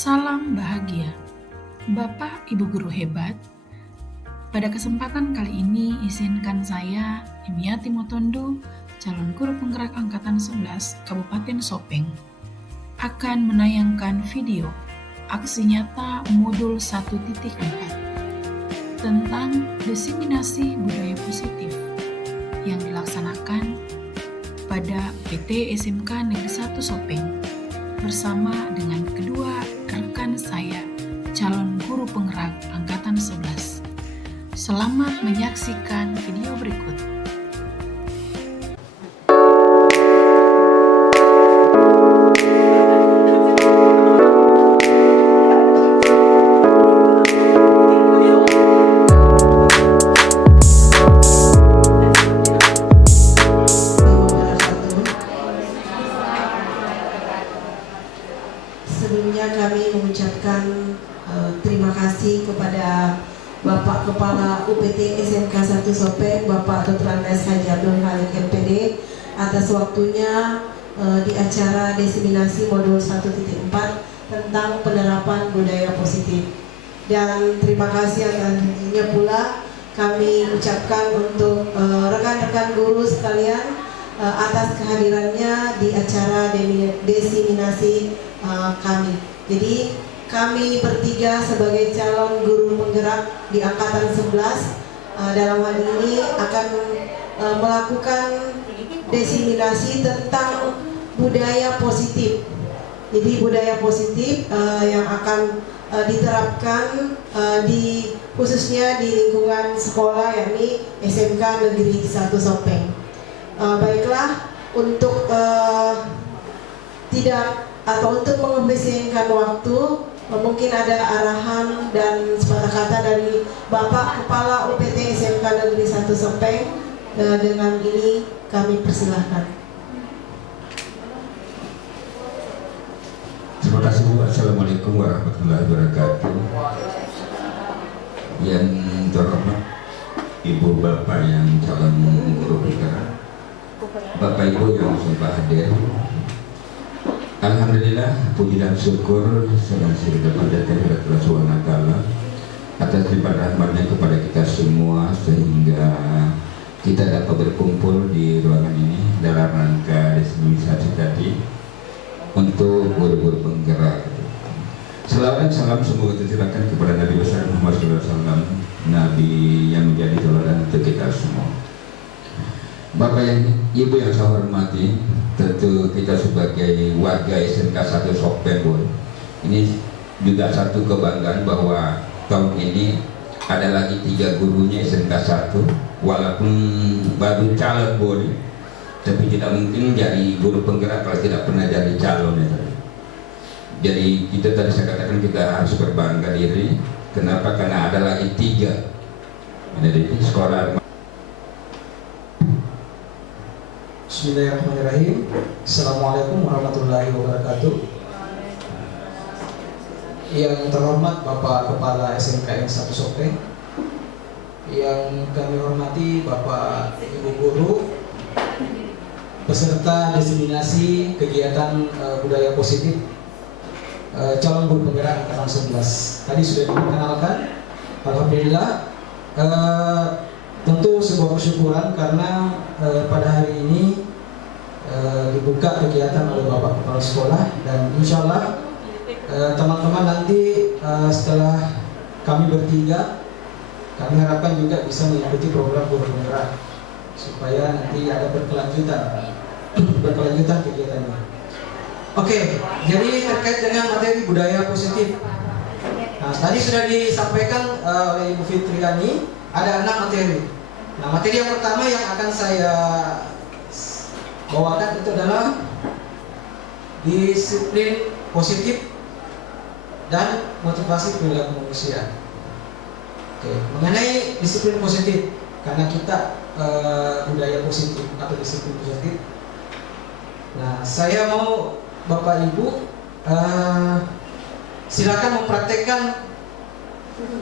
Salam bahagia, Bapak Ibu Guru hebat. Pada kesempatan kali ini, izinkan saya, Imiati Motondo, calon guru penggerak Angkatan 11 Kabupaten Sopeng, akan menayangkan video aksi nyata modul 1.4 tentang diseminasi budaya positif yang dilaksanakan pada PT SMK Negeri 1 Sopeng bersama dengan kedua rekan saya, calon guru penggerak Angkatan 11. Selamat menyaksikan video berikut. Sebelumnya kami mengucapkan terima kasih kepada Bapak Kepala UPT SMK 1 Sopeng, Bapak Dr. Andes Haji Abdul Halik MPD atas waktunya di acara diseminasi modul 1.4 tentang penerapan budaya positif. Dan terima kasih atasnya pula kami ucapkan untuk rekan-rekan guru sekalian atas kehadirannya di acara diseminasi kami. Jadi kami bertiga sebagai calon guru penggerak di Angkatan 11 dalam hal ini akan melakukan diseminasi tentang budaya positif. Jadi budaya positif yang akan diterapkan khususnya di lingkungan sekolah, yakni SMK Negeri 1 Sopeng. Baiklah, untuk untuk mengefisienkan waktu, mungkin ada arahan dan sepatah kata dari Bapak Kepala UPT SMK Negeri 1 Sopeng. Dengan ini kami persilahkan. Terima kasih Bu. Assalamualaikum warahmatullahi wabarakatuh. Yang terhormat Ibu Bapak yang calon guru penggerak, Bapak Ibu yang sempat hadir, alhamdulillah, puji dan syukur senang sering kepada Allah SWT atas limpah rahmatnya kepada kita semua sehingga kita dapat berkumpul di ruangan ini dalam rangka diseminasi tadi untuk guru-guru penggerak. Selawat dan salam semoga tercurahkan kepada Nabi besar Muhammad SAW, Nabi yang menjadi teladan untuk kita semua. Bapak yang Ibu yang saya hormati, tentu kita sebagai warga SMK 1 Sopeng, ini juga satu kebanggaan bahwa tahun ini ada lagi 3 gurunya SMK 1, walaupun baru calon tapi tidak mungkin jadi guru penggerak kalau tidak pernah jadi calon ya. Jadi kita tadi saya katakan kita harus berbangga diri. Kenapa? Karena ada lagi 3 jadi sekolah. Bismillahirrahmanirrahim. Assalamualaikum warahmatullahi wabarakatuh. Yang terhormat Bapak Kepala SMK 1 Sopeng, yang kami hormati Bapak Ibu Guru, peserta diseminasi kegiatan budaya positif calon guru penggerak Angkatan 11. Tadi sudah diperkenalkan. Alhamdulillah, tentu sebuah kesyukuran karena pada hari ini dibuka kegiatan oleh Bapak Kepala Sekolah, dan insya Allah teman-teman nanti setelah kami bertiga, kami harapkan juga bisa mengikuti program guru penggerak supaya nanti ada berkelanjutan kegiatannya. Oke, jadi terkait dengan materi budaya positif. Nah, tadi sudah disampaikan oleh Ibu Fitriani, ada 6 materi. Nah, materi yang pertama yang akan saya bawakan itu adalah disiplin positif dan motivasi perilaku manusia. Oke, mengenai disiplin positif, karena kita budaya positif atau disiplin positif. Nah, saya mau Bapak Ibu silakan mempraktekkan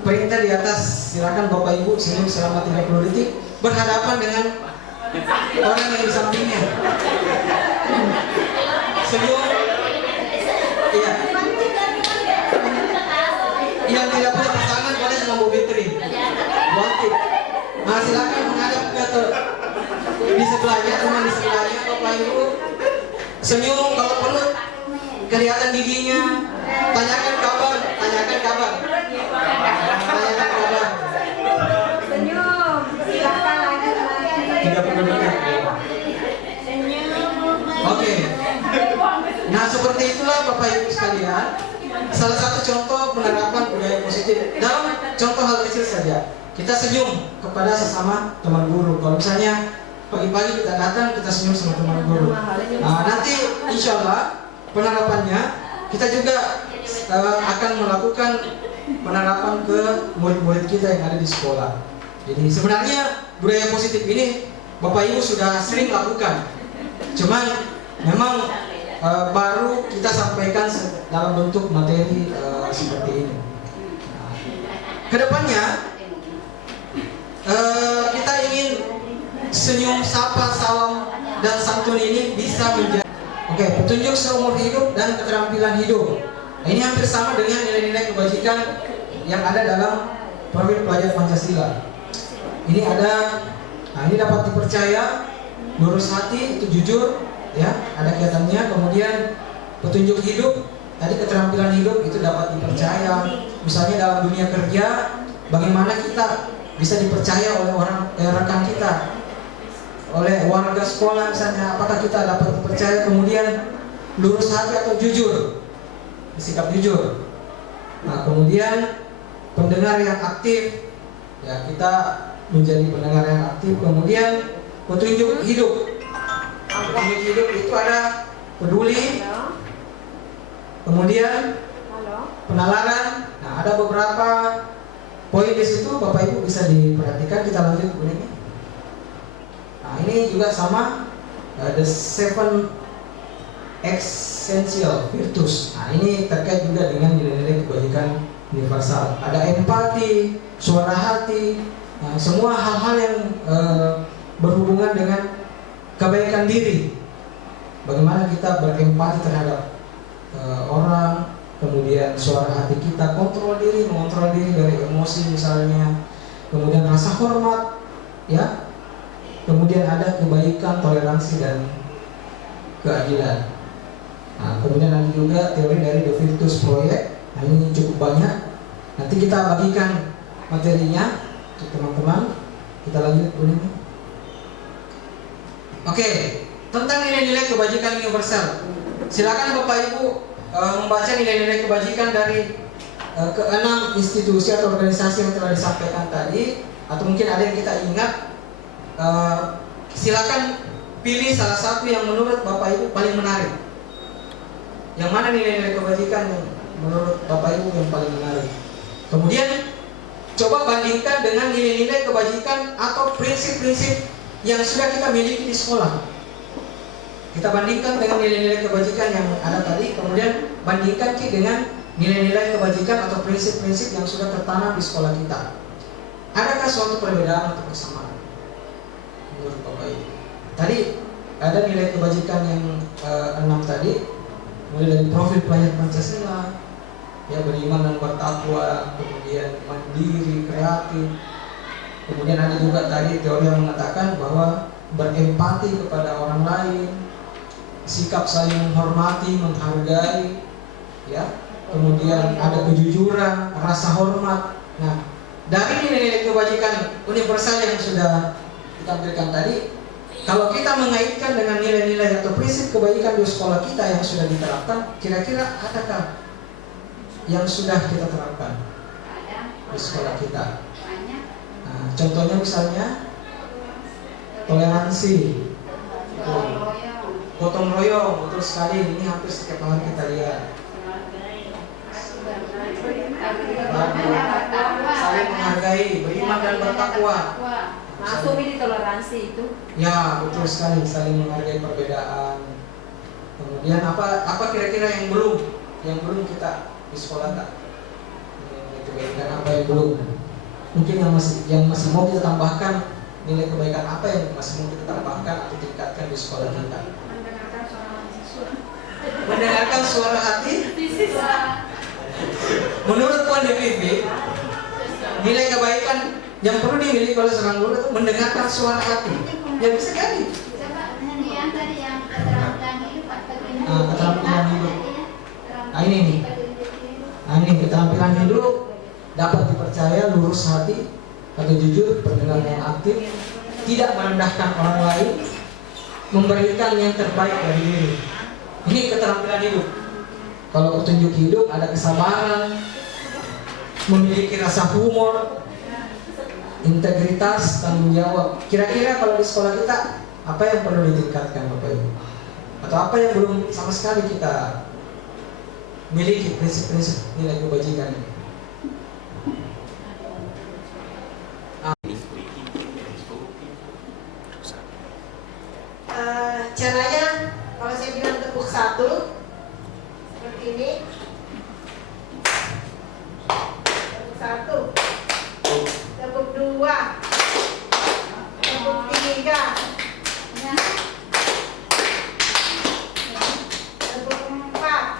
perintah di atas. Silakan Bapak Ibu senyum selama 30 detik berhadapan dengan orang yang di sampingnya. Senyum. Iya. sebelahnya, teman di sebelahnya, Bapak Ibu. Senyum kalau perlu, kelihatan giginya. Tanyakan kabar, tanyakan kabar. Tanyakan kabar. Senyum, silakan lagi. 30 menit. Oke. Nah, seperti itulah Bapak Ibu sekalian, salah satu contoh penerapan budaya positif. Dalam contoh hal kecil saja, kita senyum kepada sesama teman guru. Kalau misalnya pagi-pagi kita datang, kita senyum sama teman guru. Nah, nanti insya Allah penerapannya kita juga akan melakukan penerapan ke murid-murid kita yang ada di sekolah. Jadi sebenarnya budaya positif ini Bapak Ibu sudah sering lakukan, cuman memang baru kita sampaikan dalam bentuk materi seperti ini. Kedepannya kita ingin senyum, sapa, salam, dan santun ini bisa menjadi petunjuk seumur hidup dan keterampilan hidup. Nah, ini hampir sama dengan nilai-nilai kebajikan yang ada dalam profil pelajar Pancasila. Ini ada, ini dapat dipercaya, lurus hati, itu jujur, ya, ada kaitannya. Kemudian petunjuk hidup, tadi keterampilan hidup itu dapat dipercaya. Misalnya dalam dunia kerja, bagaimana kita bisa dipercaya oleh rekan kita, oleh warga sekolah misalnya, apakah kita dapat dipercaya. Kemudian lurus hati atau jujur, sikap jujur. Nah, kemudian pendengar yang aktif, ya, kita menjadi pendengar yang aktif. Kemudian petunjuk hidup. Petunjuk hidup itu ada peduli, kemudian penalaran. Nah, ada beberapa poin di situ, Bapak Ibu bisa diperhatikan. Kita lanjut ini. Nah, ini juga sama, the 7 essential virtues. Nah, ini terkait juga dengan nilai-nilai kebajikan universal. Ada empati, suara hati, nah, semua hal-hal yang berhubungan dengan kebaikan diri. Bagaimana kita berempati terhadap orang, kemudian suara hati kita, mengontrol diri dari emosi misalnya, kemudian rasa hormat, ya. Kemudian ada kebaikan, toleransi, dan keadilan. Nah, kemudian ada juga teori dari The Virtus Project. Nah, ini cukup banyak. Nanti kita bagikan materinya untuk teman-teman. Kita lanjut dulu. Oke, tentang nilai-nilai kebajikan universal. Silakan Bapak Ibu membaca nilai-nilai kebajikan dari ke-6 institusi atau organisasi yang telah disampaikan tadi, atau mungkin ada yang kita ingat. Silakan pilih salah satu yang menurut Bapak Ibu paling menarik. Yang mana nilai-nilai kebajikan yang menurut Bapak Ibu yang paling menarik. Kemudian coba bandingkan dengan nilai-nilai kebajikan atau prinsip-prinsip yang sudah kita miliki di sekolah. Kita bandingkan dengan nilai-nilai kebajikan yang ada tadi, kemudian bandingkan dengan nilai-nilai kebajikan atau prinsip-prinsip yang sudah tertanam di sekolah kita. Adakah suatu perbedaan atau persamaan menurut Bapak Ibu? Tadi ada nilai kebajikan yang 6 tadi, mulai dari profil pelajar Pancasila, ya, beriman dan bertakwa, kemudian mandiri, kreatif. Kemudian ada juga tadi teori yang mengatakan bahwa berempati kepada orang lain, sikap saling menghormati, menghargai, ya. Kemudian ada kejujuran, rasa hormat. Nah, dari nilai-nilai kebajikan universal yang sudah ditampilkan tadi, kalau kita mengaitkan dengan nilai-nilai atau prinsip kebaikan di sekolah kita yang sudah diterapkan, kira-kira adakah yang sudah kita terapkan di sekolah kita? Nah, contohnya misalnya toleransi, gotong royong, betul sekali. Ini hampir setiap hari kita lihat. Saling menghargai, beriman dan bertakwa. Masuk ini toleransi itu. Ya, betul sekali, saling menghargai perbedaan. Kemudian apa kira-kira yang belum kita di sekolah tak? Kebaikan apa yang belum? Mungkin yang masih mau kita tambahkan, nilai kebaikan apa yang masih mau kita tambahkan atau tingkatkan di sekolah kita? Mendengarkan suara hati. Menurut Puan DPP, nilai kebaikan yang perlu dimiliki oleh seorang guru itu mendengarkan suara hati. Ya bisa jadi ini nih. Nah ini keterampilan hidup dapat dipercaya, lurus hati atau jujur, pendengar yang aktif, tidak merendahkan orang lain, memberikan yang terbaik dari diri. Ini keterampilan hidup. Kalau petunjuk hidup ada kesabaran, memiliki rasa humor, integritas, tanggung jawab. Kira-kira kalau di sekolah kita apa yang perlu ditingkatkan Bapak Ibu? Atau apa yang belum sama sekali kita miliki prinsip-prinsip nilai kebajikan ini? Caranya kalau saya bilang tepuk 1 seperti ini, tepuk 1, tepuk 2, tepuk 3, tepuk 4,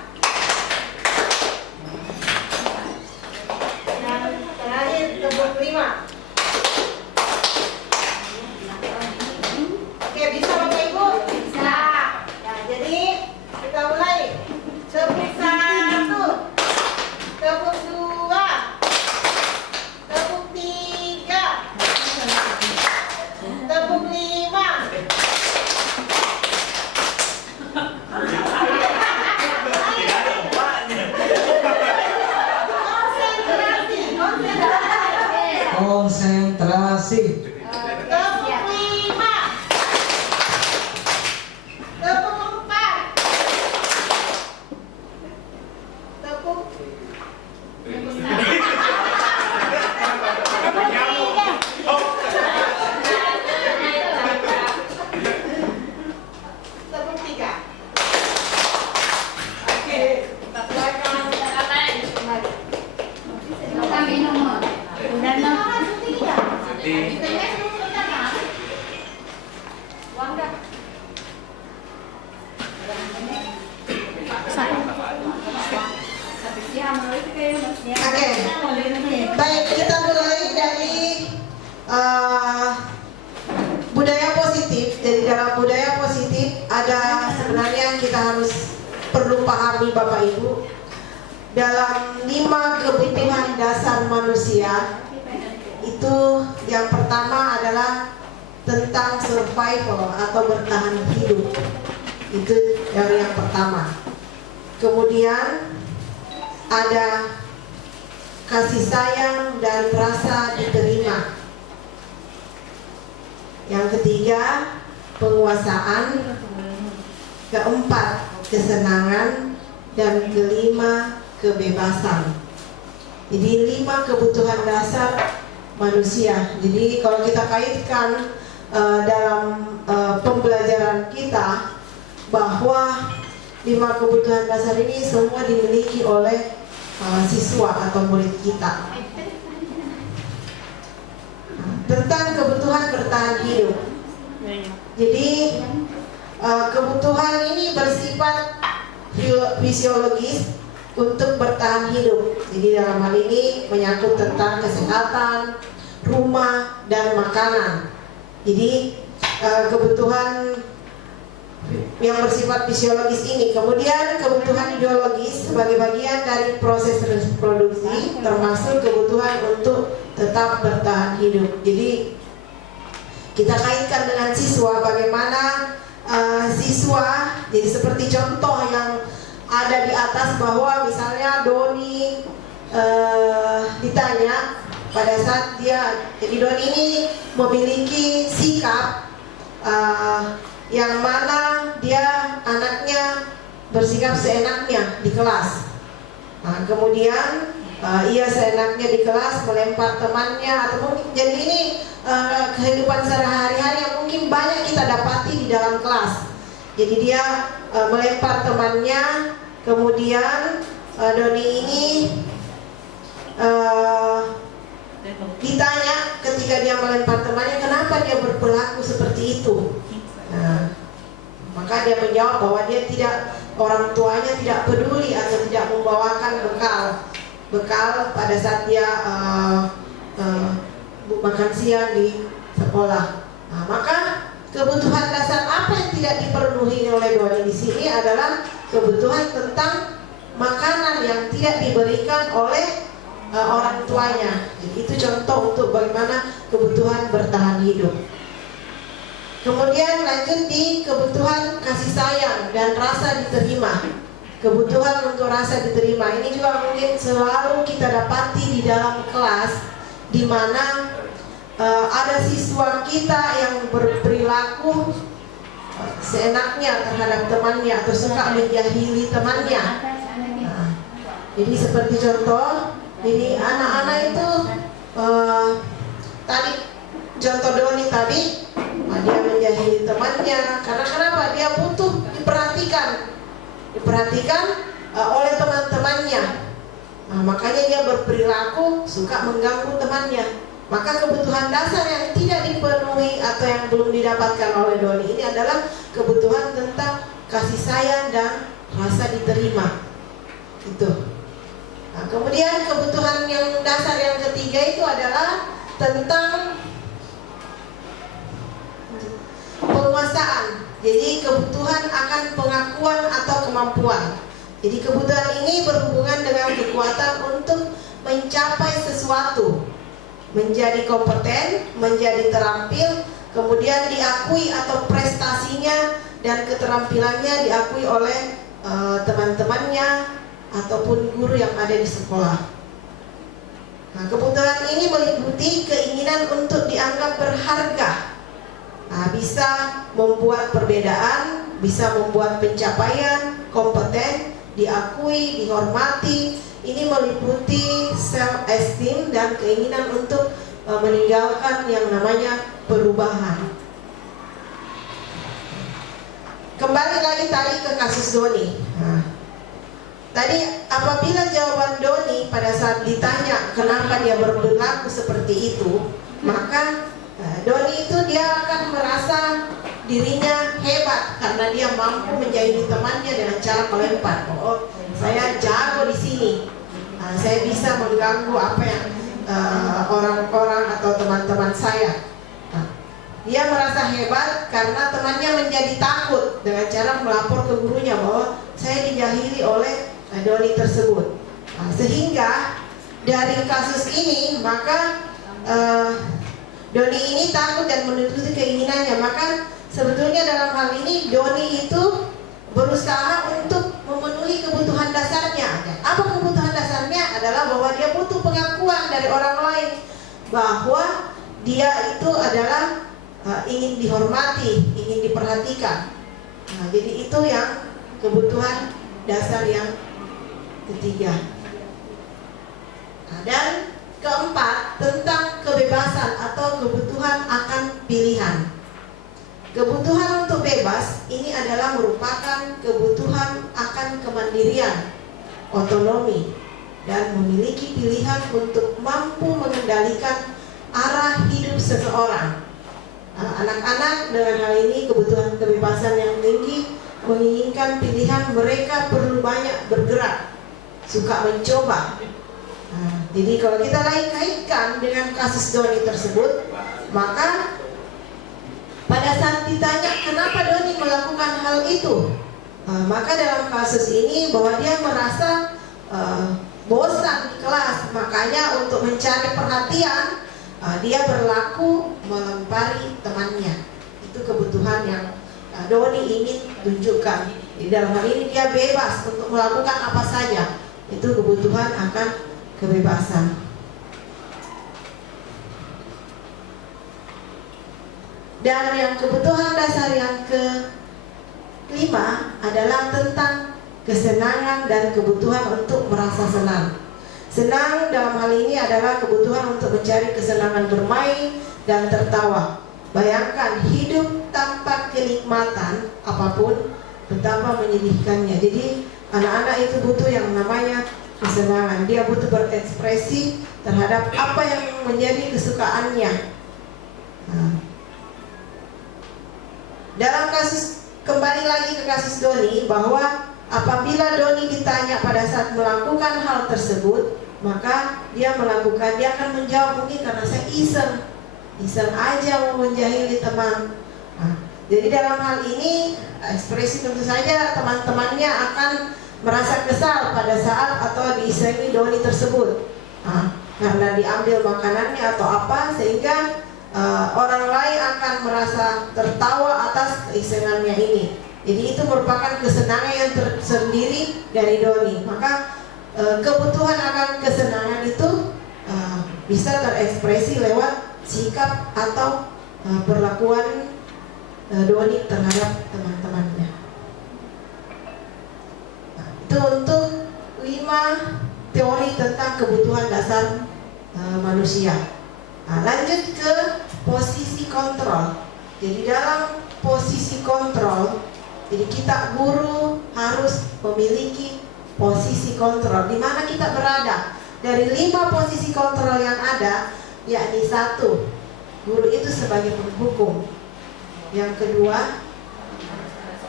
dan terakhir tepuk 5. Oke, bisa Bapak Ibu? Bisa. Nah, jadi kita mulai. Tepuk 1, tepuk 2, tepuk 3, tepuk 5. Konsentrasi, konsentrasi. Konsentrasi. Tepuk 5, tepuk 4, tepuk 3. Oke, silakan. Oke, baik, kita mulai dari budaya positif. Jadi dalam budaya positif ada sebenarnya kita harus perlu pahami Bapak Ibu dalam 5 kebutuhan dasar manusia. Itu yang pertama adalah tentang survival atau bertahan hidup. Itu yang pertama. Kemudian ada kasih sayang dan rasa diterima. Yang ketiga, penguasaan. Keempat, kesenangan. Dan kelima, kebebasan. Jadi 5 kebutuhan dasar manusia. Jadi kalau kita kaitkan dalam pembelajaran kita bahwa 5 kebutuhan dasar ini semua dimiliki oleh siswa atau murid kita. Tentang kebutuhan bertahan hidup. Jadi kebutuhan ini bersifat fisiologis untuk bertahan hidup. Jadi dalam hal ini menyangkut tentang kesehatan, rumah, dan makanan. Jadi kebutuhan yang bersifat fisiologis ini. Kemudian kebutuhan biologis sebagai bagian dari proses reproduksi, termasuk kebutuhan untuk tetap bertahan hidup. Jadi kita kaitkan dengan siswa, bagaimana siswa, jadi seperti contoh yang ada di atas bahwa misalnya Doni ditanya pada saat dia, jadi Doni ini memiliki sikap yang mana dia anaknya bersikap seenaknya di kelas. Nah, kemudian ia seenaknya di kelas melempar temannya atau mungkin, jadi ini kehidupan sehari-hari yang mungkin banyak kita dapati di dalam kelas. Jadi dia melempar temannya, kemudian Doni ini ditanya ketika dia melempar temannya, kenapa dia berperilaku seperti itu? Nah, maka dia menjawab bahwa dia tidak, orang tuanya tidak peduli atau tidak membawakan bekal pada saat dia makan siang di sekolah. Nah, maka kebutuhan dasar apa yang tidak dipenuhi oleh Doni di sini adalah kebutuhan tentang makanan yang tidak diberikan oleh orang tuanya. Jadi itu contoh untuk bagaimana kebutuhan bertahan hidup. Kemudian lanjut di kebutuhan kasih sayang dan rasa diterima. Kebutuhan untuk rasa diterima ini juga mungkin selalu kita dapati di dalam kelas, di mana ada siswa kita yang berperilaku seenaknya terhadap temannya atau suka menjahili temannya. Nah, jadi seperti contoh, jadi anak-anak itu tadi contoh Doni tadi, dia menjahili temannya karena kenapa? Dia butuh diperhatikan oleh teman-temannya. Nah, makanya dia berperilaku suka mengganggu temannya. Maka kebutuhan dasar yang tidak dipenuhi atau yang belum didapatkan oleh Doni ini adalah kebutuhan tentang kasih sayang dan rasa diterima. Itu. Nah, kemudian kebutuhan yang dasar yang ketiga itu adalah tentang penguasaan. Jadi kebutuhan akan pengakuan atau kemampuan. Jadi kebutuhan ini berhubungan dengan kekuatan untuk mencapai sesuatu, menjadi kompeten, menjadi terampil, kemudian diakui atau prestasinya dan keterampilannya diakui oleh teman-temannya ataupun guru yang ada di sekolah. Nah, kebutuhan ini meliputi keinginan untuk dianggap berharga. Nah, bisa membuat perbedaan, bisa membuat pencapaian, kompeten, diakui, dihormati. Ini meliputi self-esteem dan keinginan untuk meninggalkan yang namanya perubahan. Kembali lagi tadi ke kasus Doni. Nah, tadi apabila jawaban Doni pada saat ditanya kenapa dia berperilaku seperti itu, maka Doni itu dia akan merasa dirinya hebat karena dia mampu menjahili temannya dengan cara melempar. Oh, saya jago di sini. Saya bisa mengganggu apa yang orang-orang atau teman-teman saya. Dia merasa hebat karena temannya menjadi takut dengan cara melapor ke gurunya bahwa saya dijahili oleh Doni tersebut. Sehingga dari kasus ini maka Doni ini takut dan menuruti keinginannya. Maka sebetulnya dalam hal ini Doni itu berusaha untuk memenuhi kebutuhan dasarnya. Apa kebutuhan dasarnya? Adalah bahwa dia butuh pengakuan dari orang lain bahwa dia itu adalah ingin dihormati, ingin diperhatikan. Nah, jadi itu yang kebutuhan dasar yang ketiga. Nah, dan keempat, tentang kebebasan atau kebutuhan akan pilihan. Kebutuhan untuk bebas ini adalah merupakan kebutuhan akan kemandirian, otonomi, dan memiliki pilihan untuk mampu mengendalikan arah hidup seseorang. Anak-anak dengan hal ini kebutuhan kebebasan yang tinggi menginginkan pilihan, mereka perlu banyak bergerak, suka mencoba. Jadi kalau kita kaitkan dengan kasus Doni tersebut, maka pada saat ditanya kenapa Doni melakukan hal itu, maka dalam kasus ini bahwa dia merasa bosan di kelas, makanya untuk mencari perhatian dia berlaku melempari temannya. Itu kebutuhan yang Doni ingin tunjukkan. Di dalam hal ini dia bebas untuk melakukan apa saja. Itu kebutuhan akan kebebasan. Dan yang kebutuhan dasar yang kelima adalah tentang kesenangan dan kebutuhan untuk merasa senang. Senang dalam hal ini adalah kebutuhan untuk mencari kesenangan bermain dan tertawa. Bayangkan hidup tanpa kenikmatan apapun betapa menyedihkannya. Jadi anak-anak itu butuh yang namanya kesenangan. Dia butuh berekspresi terhadap apa yang menjadi kesukaannya. Dalam kasus, kembali lagi ke kasus Doni, bahwa apabila Doni ditanya pada saat melakukan hal tersebut, maka dia akan menjawab mungkin karena saya iseng aja mau menjahili teman. Jadi dalam hal ini ekspresi tentu saja teman-temannya akan merasa kesal pada saat atau diisengi doni tersebut. Karena diambil makanannya atau apa, sehingga orang lain akan merasa tertawa atas keisengannya ini. Jadi itu merupakan kesenangan yang tersendiri dari doni. Maka kebutuhan akan kesenangan itu bisa terekspresi lewat sikap atau perlakuan doni terhadap teman-temannya. Itu untuk 5 teori tentang kebutuhan dasar manusia. Lanjut ke posisi kontrol. Jadi dalam posisi kontrol, jadi kita guru harus memiliki posisi kontrol. Di mana kita berada? Dari 5 posisi kontrol yang ada, yakni 1, guru itu sebagai penghukum. Yang kedua,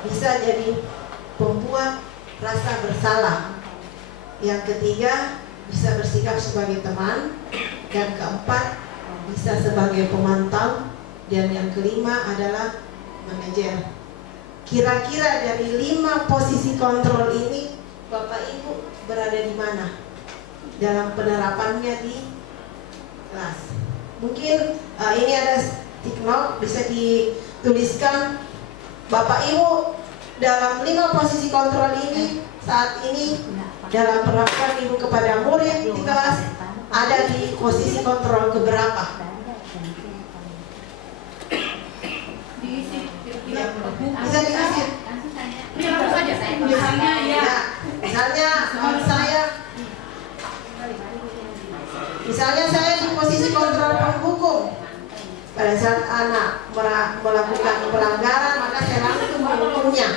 bisa jadi pembuat rasa bersalah. Yang ketiga, bisa bersikap sebagai teman. Dan keempat, bisa sebagai pemantau. Dan yang kelima adalah manajer. Kira-kira dari 5 posisi kontrol ini, Bapak Ibu berada di mana dalam penerapannya di kelas? Mungkin ini ada stick note, bisa dituliskan. Bapak Ibu dalam 5 posisi kontrol ini saat ini dalam perlakuan Ibu kepada murid di kelas ada di posisi kontrol keberapa? Bisa dikasih. Misalnya saya di posisi kontrol penghukum. Pada saat anak melakukan pelanggaran, maka saya langsung menghukumnya.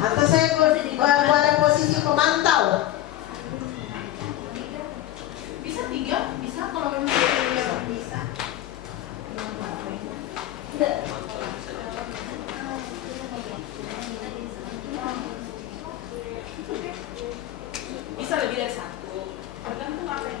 Atau saya pada posisi pemantau. Bisa 3, bisa kalau memang bisa. Bisa lebih dari 1. Tergantung apa yang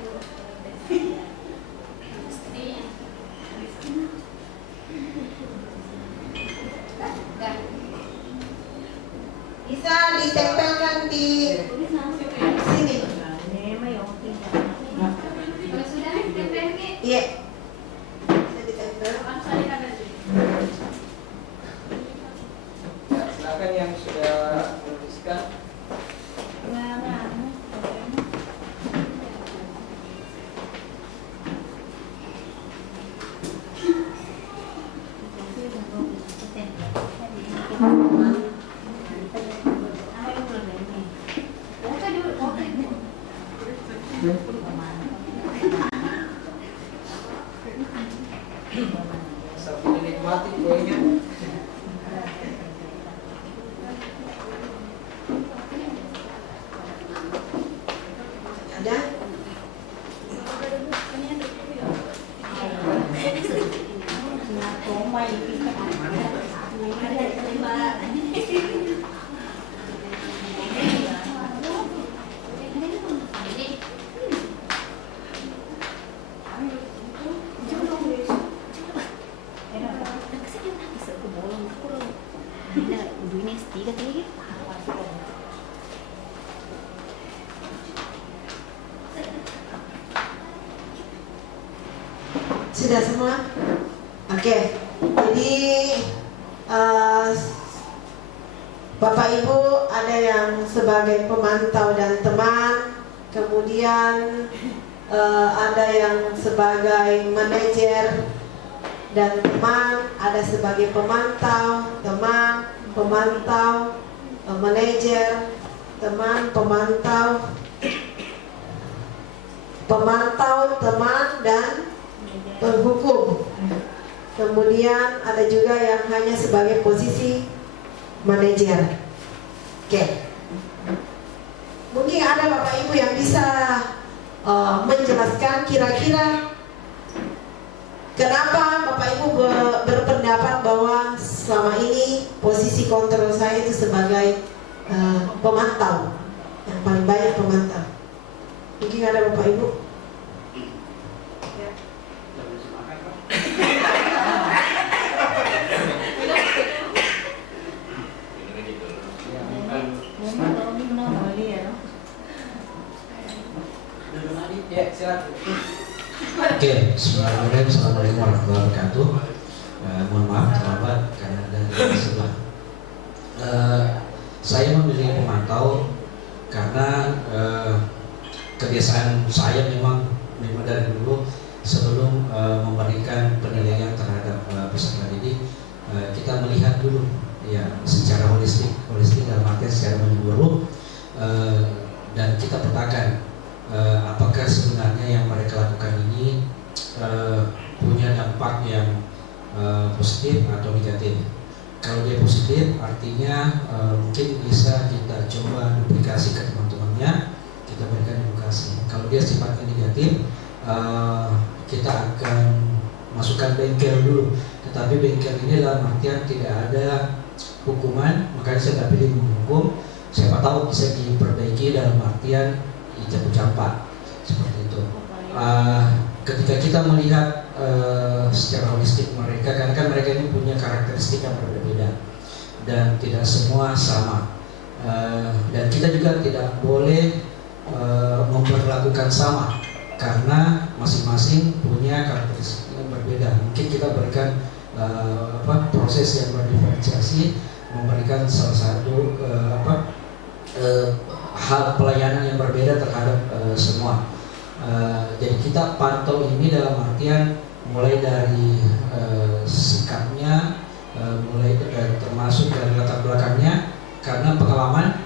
Bisa ditempelkan di sini. Iya. Bisa ditempel. Silakan yang sudah menuliskan. Sambil menikmati kuenya. Ada? Sudah semua? Oke. Jadi Bapak Ibu ada yang sebagai pemantau dan teman, kemudian ada yang sebagai manajer dan teman, ada sebagai pemantau, teman, pemantau, manajer, teman, pemantau, teman, dan penghukum. Kemudian ada juga yang hanya sebagai posisi manajer. Oke. Mungkin ada Bapak Ibu yang bisa menjelaskan kira-kira kenapa Bapak Ibu berpendapat bahwa selama ini posisi kontrol saya itu sebagai pemantau, yang paling banyak pemantau. Mungkin ada Bapak Ibu. Ya, silakan. Oke, bismillahirrahmanirrahim. Assalamualaikum warahmatullahi wabarakatuh. Mohon maaf terlambat karena ada sebelah. Saya memilih pemantau karena kebiasaan saya memang dari dulu sebelum memberikan penilaian terhadap peserta didik, kita melihat dulu ya secara holistik dalam artian secara menyeluruh, dan kita petakan apakah sebenarnya yang mereka lakukan ini punya dampak yang positif atau negatif. Kalau dia positif, artinya mungkin bisa kita coba duplikasi ke teman-temannya, kita berikan edukasi. Kalau dia sifatnya negatif, kita akan masukkan bengkel dulu. Tetapi bengkel ini dalam artian tidak ada hukuman, makanya saya tidak pilih menghukum. Siapa tahu bisa diperbaiki dalam artian jatuh campak seperti itu. Ketika kita melihat secara holistik mereka, kan mereka ini punya karakteristik yang berbeda dan tidak semua sama, dan kita juga tidak boleh memperlakukan sama karena masing-masing punya karakteristik yang berbeda. Mungkin kita berikan proses yang berdiferensiasi, memberikan salah satu hal pelayanan yang berbeda terhadap semua. Jadi kita pantau ini dalam artian mulai dari sikapnya, mulai termasuk dari latar belakangnya, karena pengalaman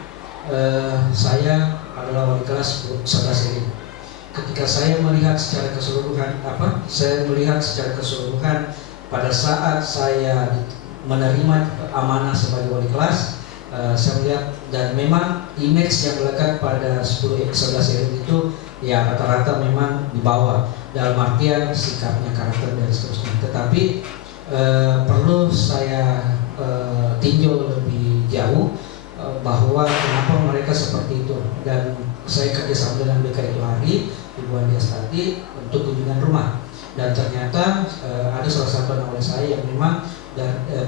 saya adalah wali kelas 11 ini. Ketika saya melihat secara keseluruhan, pada saat saya menerima amanah sebagai wali kelas, saya melihat dan memang image yang melekat pada 11 ini itu ya rata-rata memang di bawah dalam artian sikapnya, karakter dan seterusnya. Tetapi perlu saya tinjau lebih jauh bahwa kenapa mereka seperti itu, dan saya kerjasama dengan BK itu hari Ibu Andi Astati untuk kunjungan rumah, dan ternyata ada salah satu anak saya yang memang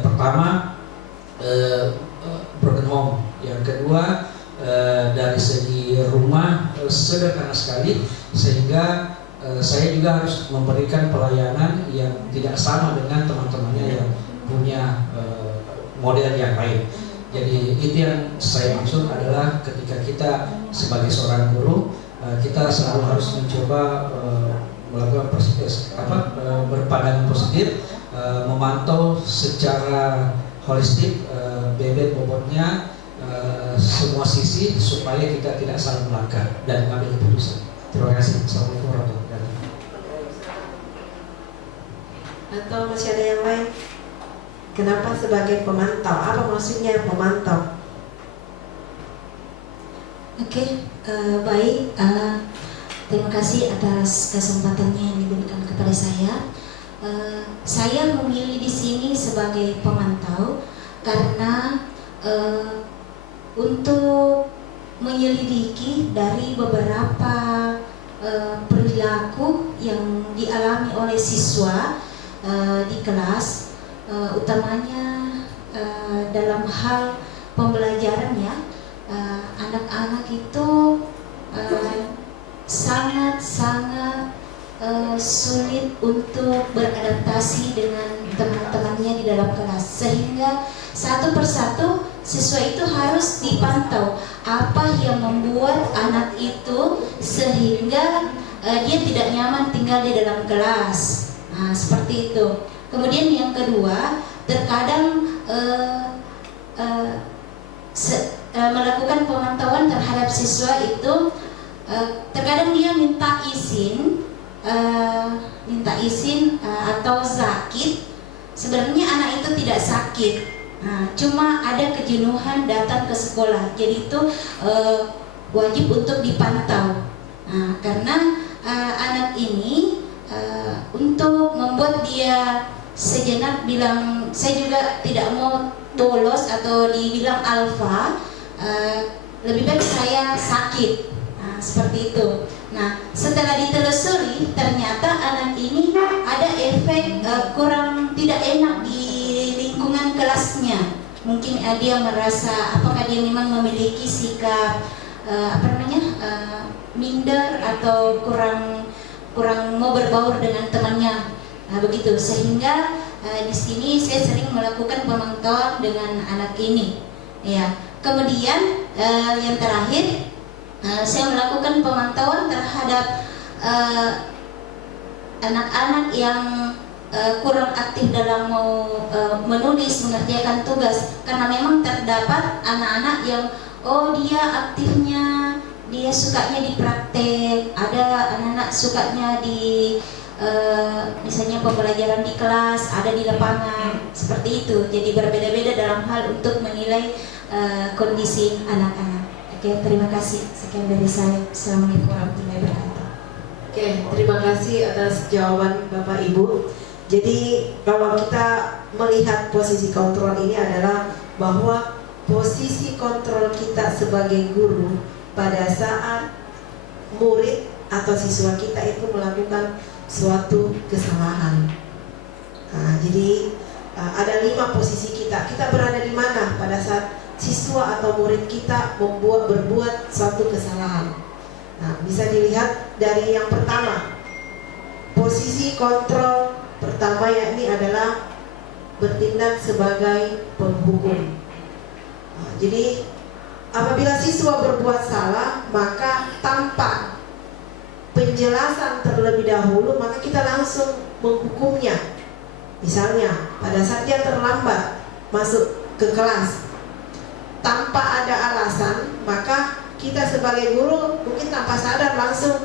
pertama broken home, yang kedua dari segi rumah sederhana sekali, sehingga saya juga harus memberikan pelayanan yang tidak sama dengan teman-temannya yang punya model yang lain. Jadi itu yang saya maksud adalah ketika kita sebagai seorang guru, kita selalu harus mencoba melakukan berpandangan positif, memantau secara holistik bebet bobotnya, semua sisi supaya kita tidak salah melangkah dan mengambil keputusan. Terima kasih. Assalamualaikum warahmatullahi wabarakatuh. Atau masih ada yang lain? Kenapa sebagai pemantau? Apa maksudnya pemantau? Oke, baik. Terima kasih atas kesempatannya yang diberikan kepada saya. Saya memilih di sini sebagai pemantau karena untuk menyelidiki dari beberapa perilaku yang dialami oleh siswa di kelas, utamanya dalam hal pembelajarannya, anak-anak itu sangat-sangat sulit untuk beradaptasi dengan teman-temannya di dalam kelas, sehingga satu persatu siswa itu harus dipantau apa yang membuat anak itu sehingga dia tidak nyaman tinggal di dalam kelas. Nah, seperti itu. Kemudian yang kedua, terkadang melakukan pemantauan terhadap siswa itu, terkadang dia minta izin atau sakit. Sebenarnya anak itu tidak sakit, cuma ada kejenuhan datang ke sekolah. Jadi itu wajib untuk dipantau. Karena anak ini untuk membuat dia sejenak bilang saya juga tidak mau bolos atau dibilang alfa, lebih baik saya sakit. Seperti itu. Nah, setelah ditelusuri ternyata anak ini ada efek kurang tidak enak di lingkungan kelasnya. Mungkin dia merasa apakah dia memang memiliki sikap minder atau kurang mau berbaur dengan temannya. Nah, begitu, sehingga di sini saya sering melakukan pemantauan dengan anak ini. Ya, kemudian yang terakhir saya melakukan pemantauan terhadap anak-anak yang kurang aktif dalam mau menulis, mengerjakan tugas, karena memang terdapat anak-anak yang dia aktifnya, dia sukanya di praktek, ada anak-anak sukanya di misalnya pembelajaran di kelas, ada di lapangan, seperti itu. Jadi berbeda-beda dalam hal untuk menilai kondisi anak-anak. Oke, terima kasih. Sekian dari saya. Assalamualaikum warahmatullahi wabarakatuh. Oke, terima kasih atas jawaban Bapak Ibu. Jadi kalau kita melihat posisi kontrol ini adalah bahwa posisi kontrol kita sebagai guru pada saat murid atau siswa kita itu melakukan suatu kesalahan. Nah, jadi ada 5 posisi kita. Kita berada di mana pada saat siswa atau murid kita berbuat suatu kesalahan. Nah, bisa dilihat dari yang pertama. Posisi kontrol pertama yakni adalah bertindak sebagai penghukum. Nah, jadi apabila siswa berbuat salah, maka tanpa penjelasan terlebih dahulu maka kita langsung menghukumnya. Misalnya pada saat dia terlambat masuk ke kelas tanpa ada alasan, maka kita sebagai guru mungkin tanpa sadar langsung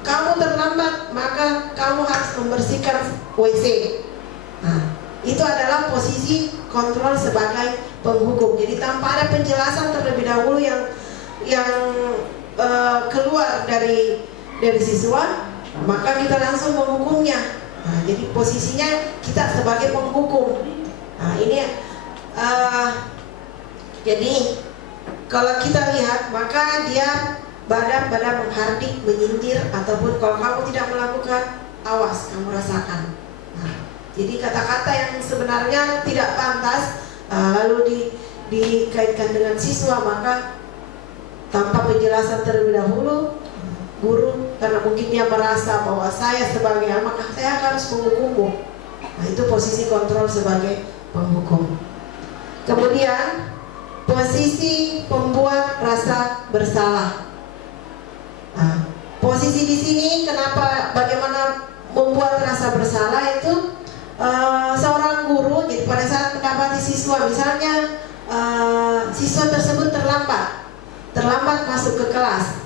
kamu terlambat maka kamu harus membersihkan WC. Nah, itu adalah posisi kontrol sebagai penghukum. Jadi tanpa ada penjelasan terlebih dahulu yang keluar dari siswa, maka kita langsung menghukumnya. Nah, jadi posisinya kita sebagai penghukum. Nah, ini jadi kalau kita lihat, maka dia badan menghardik, menyindir, ataupun kalau kamu tidak melakukan, awas kamu rasakan. Nah, jadi kata-kata yang sebenarnya tidak pantas lalu dikaitkan dengan siswa, maka tanpa penjelasan terlebih dahulu, guru karena mungkin dia merasa bahwa saya sebagai anak, maka saya harus menghukummu. Nah, itu posisi kontrol sebagai penghukum. Kemudian posisi pembuat rasa bersalah. Nah, posisi di sini bagaimana membuat rasa bersalah itu seorang guru. Jadi pada saat mendapati siswa, misalnya siswa tersebut terlambat masuk ke kelas,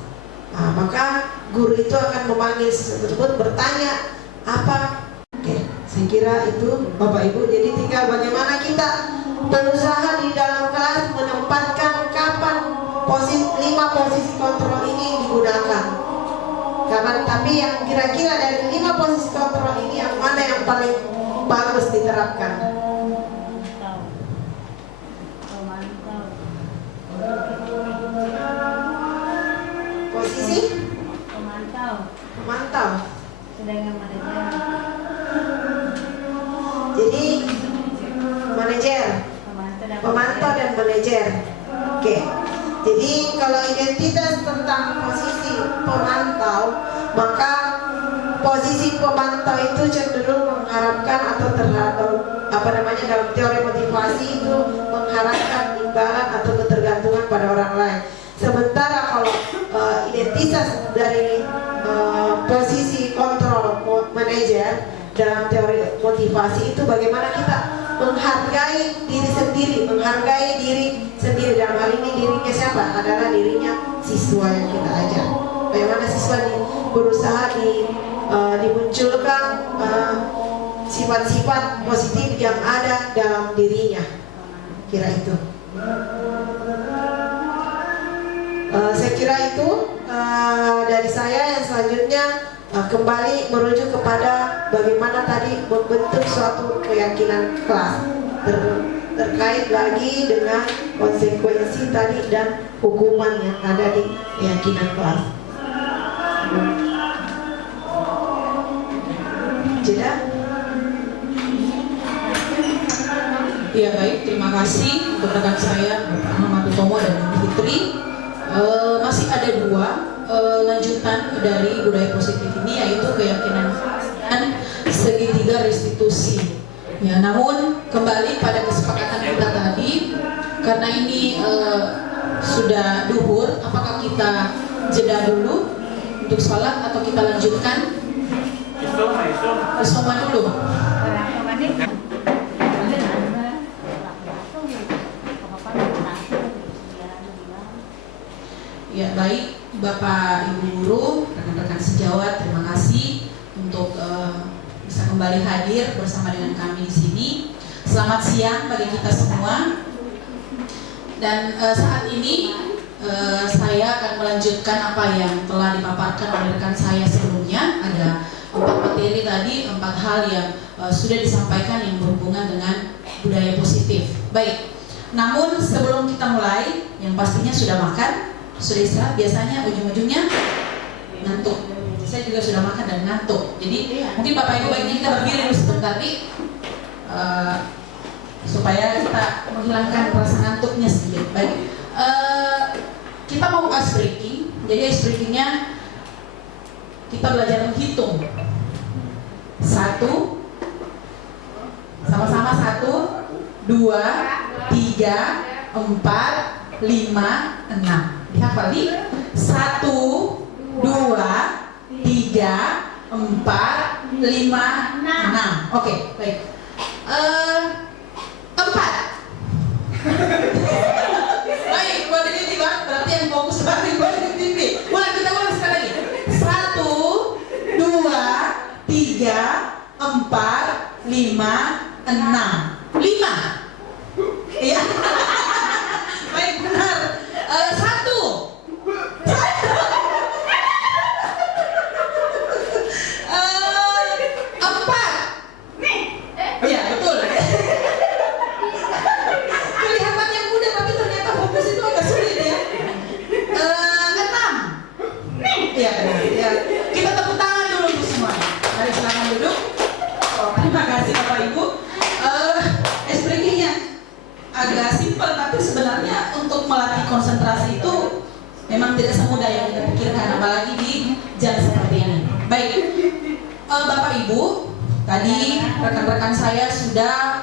nah, maka guru itu akan memanggil siswa tersebut, bertanya apa. Oke, saya kira itu Bapak Ibu. Jadi tinggal bagaimana kita berusaha di dalam kelas menempatkan kapan 5 posisi kontrol ini digunakan. Tapi yang kira-kira dari 5 posisi kontrol ini yang mana yang paling bagus diterapkan? Posisi pemantau. Sedangkan manajer. Jadi manajer, pemantau dan manajer. Oke. Jadi kalau identitas tentang posisi pemantau, maka posisi pemantau itu cenderung mengharapkan atau dalam teori motivasi itu mengharapkan imbalan atau ketergantungan pada orang lain. Sementara kalau identitas dari posisi kontrol manajer dalam teori motivasi itu bagaimana kita menghargai diri sendiri, dalam hal ini dirinya siapa? Adalah dirinya siswa yang kita ajar. Bagaimana siswa berusaha dimunculkan sifat-sifat positif yang ada dalam dirinya. Kira itu. Saya kira itu dari saya. Yang selanjutnya kembali merujuk kepada bagaimana tadi membentuk suatu keyakinan kelas terkait lagi dengan konsekuensi tadi dan hukuman yang ada di keyakinan kelas. Jeda. Ya baik, terima kasih untuk rekan saya Bapak Ahmad Utomo dan Ibu Fitri. Masih ada 2 lanjutan dari budaya positif ini, yaitu keyakinan dan segitiga restitusi. Ya, namun kembali pada kesepakatan kita tadi, karena ini sudah duhur, apakah kita jeda dulu untuk sholat atau kita lanjutkan? Isoma dulu. Ya, baik Bapak Ibu guru, rekan-rekan sejawat, terima kasih untuk bisa kembali hadir bersama dengan kami di sini. Selamat siang bagi kita semua. Dan saat ini saya akan melanjutkan apa yang telah dipaparkan oleh rekan saya sebelumnya. Ada 4 materi tadi, 4 hal yang sudah disampaikan yang berhubungan dengan budaya positif. Baik, namun sebelum kita mulai, yang pastinya sudah makan, sudah istirahat, biasanya ujung-ujungnya ngantuk. Saya juga sudah makan dan ngantuk. Jadi mungkin Bapak Ibu baiknya kita berdiri dulu sebentar nih, supaya kita menghilangkan rasa ngantuknya sedikit. Baik, kita mau ice breaking. Jadi ice breakingnya kita belajar menghitung. 1, sama-sama 1, 2, 3, 4, 5, 6. Dihafal di 1, 2, 3, 4, 5, 6. Oke, baik. 4. Baik, buat ini tiba, berarti yang fokus berarti buat ini TV. Kita ulang sekali lagi. 1, 2, 3, 4, 5, 6. 5. Iya. Baik, benar. 1. 4. Iya, betul. Kelihatan yang mudah, tapi ternyata fokus itu agak sulit ya. 6. Iya, ya. Kita tepuk tangan dulu untuk semua. Mari silakan duduk. Terima kasih Bapak Ibu. Explainingnya agak simpel, tapi sebenarnya untuk melatih konsentrasi itu memang tidak semudah yang kita pikirkan, apalagi di jam seperti ini. Baik, Bapak Ibu, tadi rekan-rekan saya sudah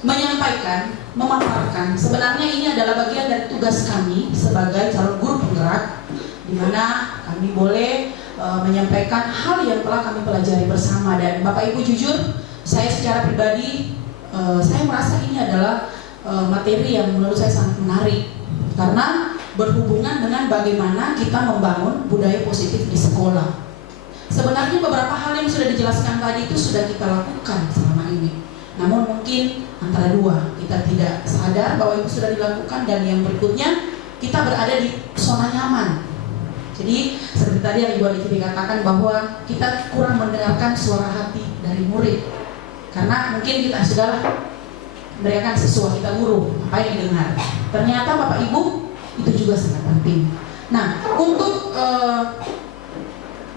menyampaikan, memaparkan. Sebenarnya ini adalah bagian dari tugas kami sebagai calon guru penggerak, di mana kami boleh menyampaikan hal yang telah kami pelajari bersama. Dan Bapak Ibu jujur, saya secara pribadi, saya merasa ini adalah materi yang menurut saya sangat menarik, karena berhubungan dengan bagaimana kita membangun budaya positif di sekolah. Sebenarnya beberapa hal yang sudah dijelaskan tadi itu sudah kita lakukan selama ini, namun mungkin antara dua kita tidak sadar bahwa itu sudah dilakukan, dan yang berikutnya kita berada di zona nyaman. Jadi seperti tadi yang Ibu Aditi katakan bahwa kita kurang mendengarkan suara hati dari murid, karena mungkin kita sudah memberikan sesuatu, kita guru apa yang didengar. Ternyata Bapak Ibu itu juga sangat penting. Nah, untuk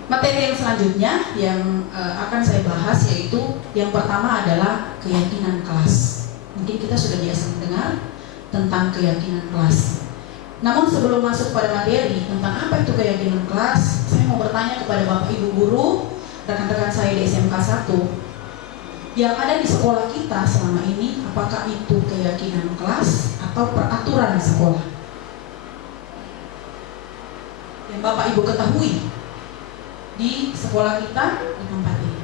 materi yang selanjutnya yang akan saya bahas, yaitu yang pertama adalah keyakinan kelas. Mungkin kita sudah biasa mendengar tentang keyakinan kelas. Namun sebelum masuk pada materi tentang apa itu keyakinan kelas, saya mau bertanya kepada Bapak Ibu guru, rekan-rekan saya di SMK 1 yang ada di sekolah kita selama ini, apakah itu keyakinan kelas atau peraturan sekolah? Yang Bapak Ibu ketahui di sekolah kita di tempat ini.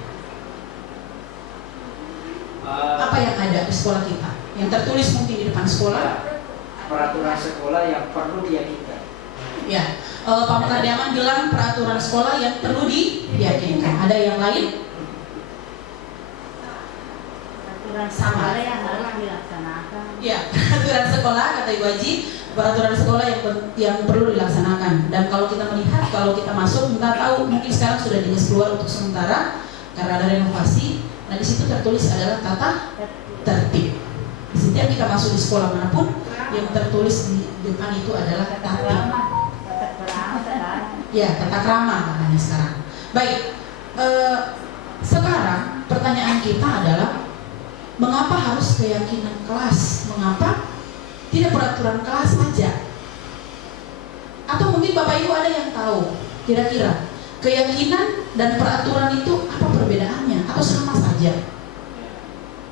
Apa yang ada di sekolah kita? Yang tertulis mungkin di depan sekolah? Peraturan sekolah yang perlu diyakinkan. Ya, Pak Mukadiaman bilang peraturan sekolah yang perlu diyakinkan. Ada yang lain? Peraturan sekolah yang harus dilaksanakan. Ya, peraturan sekolah kata Ibu Haji, peraturan sekolah yang perlu dilaksanakan. Dan kalau kita melihat, kalau kita masuk, kita tahu mungkin sekarang sudah dinas keluar untuk sementara karena ada renovasi. Nah, di situ tertulis adalah tata tertib. Setiap kita masuk di sekolah manapun, yang tertulis di depan itu adalah tertib. Ya, tata krama katanya sekarang. Baik, sekarang pertanyaan kita adalah mengapa harus keyakinan kelas? Mengapa tidak peraturan kelas saja? Atau mungkin Bapak Ibu ada yang tahu kira-kira keyakinan dan peraturan itu apa perbedaannya atau sama saja?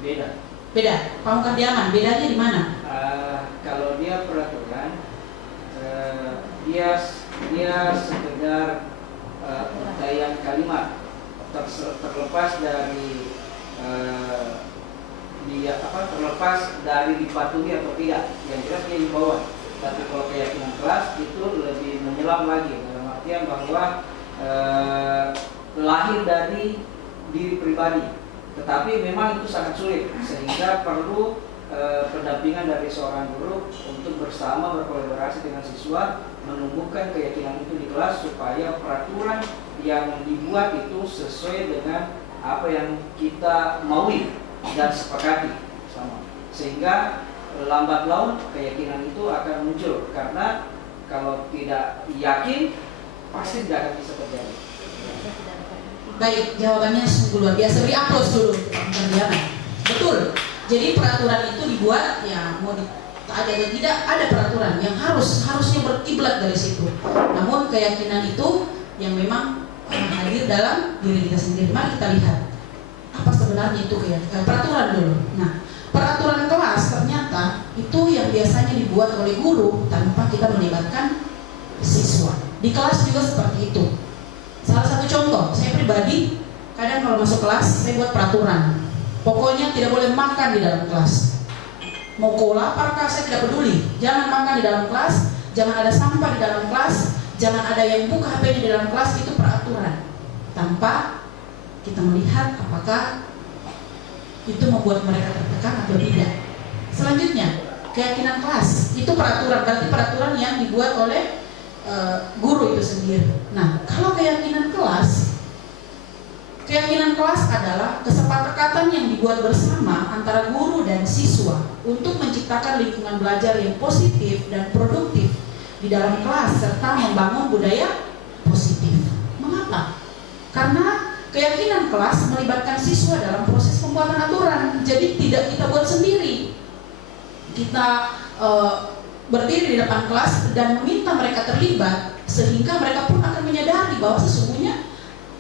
Beda. Beda. Pak Mukardiaman, bedanya di mana? Kalau dia peraturan, dia sekedar uraian kalimat, terlepas dari terlepas dari dipatuhi atau tidak, yang jelas dia himbauan. Tapi kalau keyakinan kelas itu lebih menyelam lagi, dalam artian bahwa lahir dari diri pribadi, tetapi memang itu sangat sulit sehingga perlu pendampingan dari seorang guru untuk bersama berkolaborasi dengan siswa menumbuhkan keyakinan itu di kelas supaya peraturan yang dibuat itu sesuai dengan apa yang kita maui dan sepakati sama, sehingga lambat laun keyakinan itu akan muncul, karena kalau tidak yakin pasti tidak akan bisa terjadi. Baik, jawabannya sungguh luar biasa. Beri aplaus dulu Pak Mukardiaman. Betul. Jadi peraturan itu dibuat, ya mau ada atau tidak ada peraturan yang harusnya berkiblat dari situ. Namun keyakinan itu yang memang hadir dalam diri kita sendiri. Mari kita lihat apa sebenarnya itu peraturan dulu. Nah, peraturan kelas ternyata itu yang biasanya dibuat oleh guru tanpa kita melibatkan siswa. Di kelas juga seperti itu. Salah satu contoh, saya pribadi kadang kalau masuk kelas saya buat peraturan. Pokoknya tidak boleh makan di dalam kelas. Mau kau lapar kah, saya tidak peduli. Jangan makan di dalam kelas, jangan ada sampah di dalam kelas, jangan ada yang buka HP di dalam kelas. Itu peraturan. Tanpa kita melihat apakah itu membuat mereka tertekan atau tidak. Selanjutnya, keyakinan kelas. Itu peraturan, berarti peraturan yang dibuat oleh guru itu sendiri. Nah, kalau keyakinan kelas adalah kesepakatan yang dibuat bersama antara guru dan siswa untuk menciptakan lingkungan belajar yang positif dan produktif di dalam kelas serta membangun budaya positif. Mengapa? Karena keyakinan kelas melibatkan siswa dalam proses pembuatan aturan. Jadi tidak kita buat sendiri. Kita berdiri di depan kelas dan meminta mereka terlibat, sehingga mereka pun akan menyadari bahwa sesungguhnya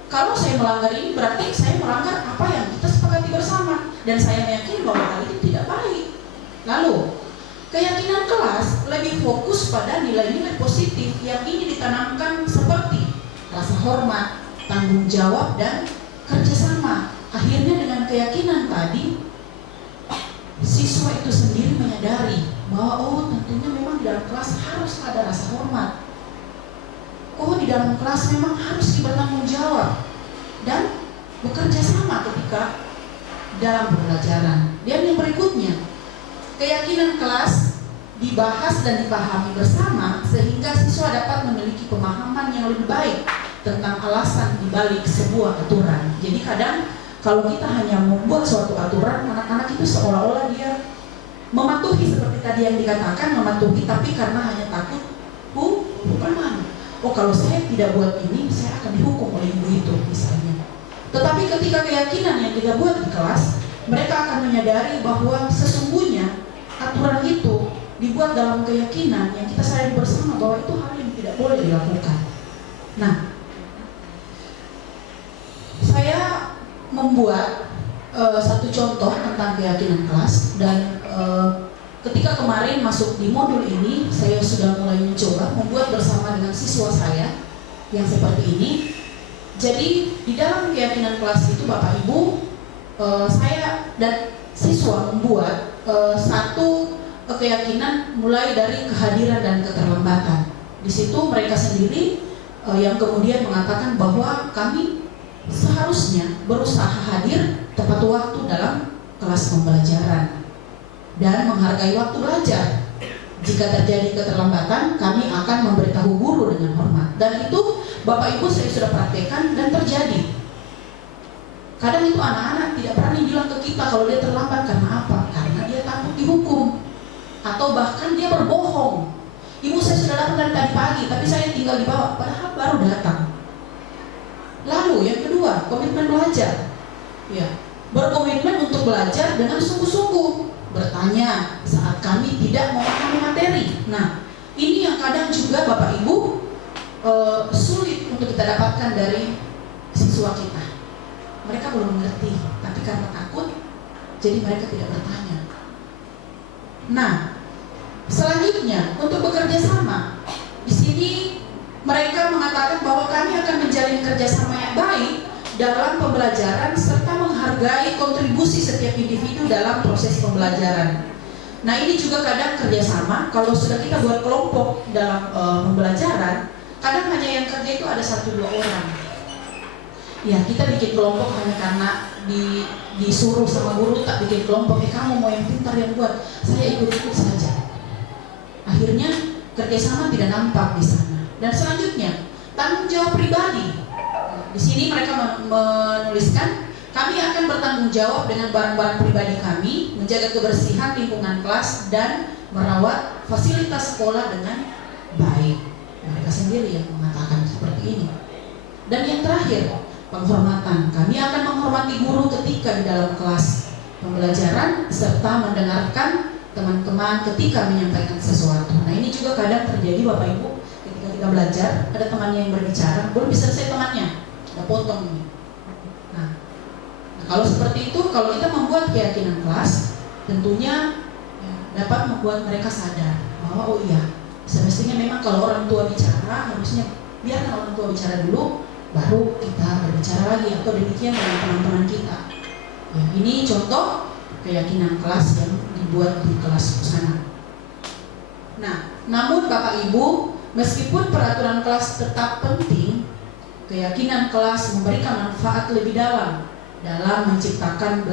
kalau saya melanggar ini berarti saya melanggar apa yang kita sepakati bersama, dan saya meyakini bahwa hal itu tidak baik. Lalu keyakinan kelas lebih fokus pada nilai-nilai positif yang ingin ditanamkan seperti rasa hormat, tanggung jawab, dan kerjasama. Akhirnya dengan keyakinan tadi, siswa itu sendiri menyadari bahwa tentunya memang di dalam kelas harus ada rasa hormat. Di dalam kelas memang harus bertanggung jawab dan bekerja sama ketika dalam pembelajaran. Dan yang berikutnya, keyakinan kelas dibahas dan dipahami bersama sehingga siswa dapat memiliki pemahaman yang lebih baik tentang alasan dibalik sebuah aturan. Jadi kadang kalau kita hanya membuat suatu aturan, anak-anak itu seolah-olah dia mematuhi seperti tadi yang dikatakan, mematuhi tapi karena hanya takut hukuman. Kalau saya tidak buat ini, saya akan dihukum oleh ibu itu misalnya. Tetapi ketika keyakinan yang kita buat di kelas, mereka akan menyadari bahwa sesungguhnya aturan itu dibuat dalam keyakinan yang kita sadari bersama bahwa itu hal yang tidak boleh dilakukan. Nah, saya membuat satu contoh tentang keyakinan kelas, dan ketika kemarin masuk di modul ini, saya sudah mulai mencoba membuat bersama dengan siswa saya yang seperti ini. Jadi di dalam keyakinan kelas itu Bapak Ibu, saya dan siswa membuat satu keyakinan mulai dari kehadiran dan keterlambatan. Di situ mereka sendiri yang kemudian mengatakan bahwa kami seharusnya berusaha hadir tepat waktu dalam kelas pembelajaran dan menghargai waktu belajar. Jika terjadi keterlambatan, kami akan memberitahu guru dengan hormat. Dan itu Bapak Ibu saya sudah praktekkan dan terjadi. Kadang itu anak-anak tidak berani bilang ke kita kalau dia terlambat. Karena apa? Karena dia takut dihukum, atau bahkan dia berbohong. Ibu saya sudah datang dari tadi pagi, tapi saya tinggal di bawah, padahal baru datang. Lalu yang kedua, komitmen belajar. Ya, berkomitmen untuk belajar dengan sungguh-sungguh, bertanya saat kami tidak memahami materi. Nah, ini yang kadang juga Bapak Ibu sulit untuk kita dapatkan dari siswa kita. Mereka belum mengerti, tapi karena takut, jadi mereka tidak bertanya. Nah, selanjutnya untuk bekerja sama, di sini mereka mengatakan bahwa kami akan menjalin kerjasama yang baik dalam pembelajaran serta menghargai kontribusi setiap individu dalam proses pembelajaran. Nah, ini juga kadang kerjasama. Kalau sudah kita buat kelompok dalam pembelajaran, kadang hanya yang kerja itu ada 1-2 orang. Ya, kita bikin kelompok hanya karena disuruh sama guru tak bikin kelompok. Kamu mau yang pintar yang buat, saya ikut-ikut saja. Akhirnya kerjasama tidak nampak di sana. Dan selanjutnya tanggung jawab pribadi. Di sini mereka menuliskan, kami akan bertanggung jawab dengan barang-barang pribadi kami, menjaga kebersihan lingkungan kelas dan merawat fasilitas sekolah dengan baik. Mereka sendiri yang mengatakan seperti ini. Dan yang terakhir, penghormatan. Kami akan menghormati guru ketika di dalam kelas pembelajaran serta mendengarkan teman-teman ketika menyampaikan sesuatu. Nah, ini juga kadang terjadi Bapak Ibu, ketika kita belajar, ada temannya yang berbicara, belum bisa selesai temannya, udah potong ini. Nah, kalau seperti itu, kalau kita membuat keyakinan kelas, tentunya ya, dapat membuat mereka sadar bahwa oh iya, semestinya memang kalau orang tua bicara, harusnya biarkan orang tua bicara dulu, baru kita berbicara lagi, atau demikian dengan teman-teman kita. Ya, ini contoh keyakinan kelas yang dibuat di kelas sana. Nah, namun Bapak Ibu, meskipun peraturan kelas tetap penting, keyakinan kelas memberikan manfaat lebih dalam menciptakan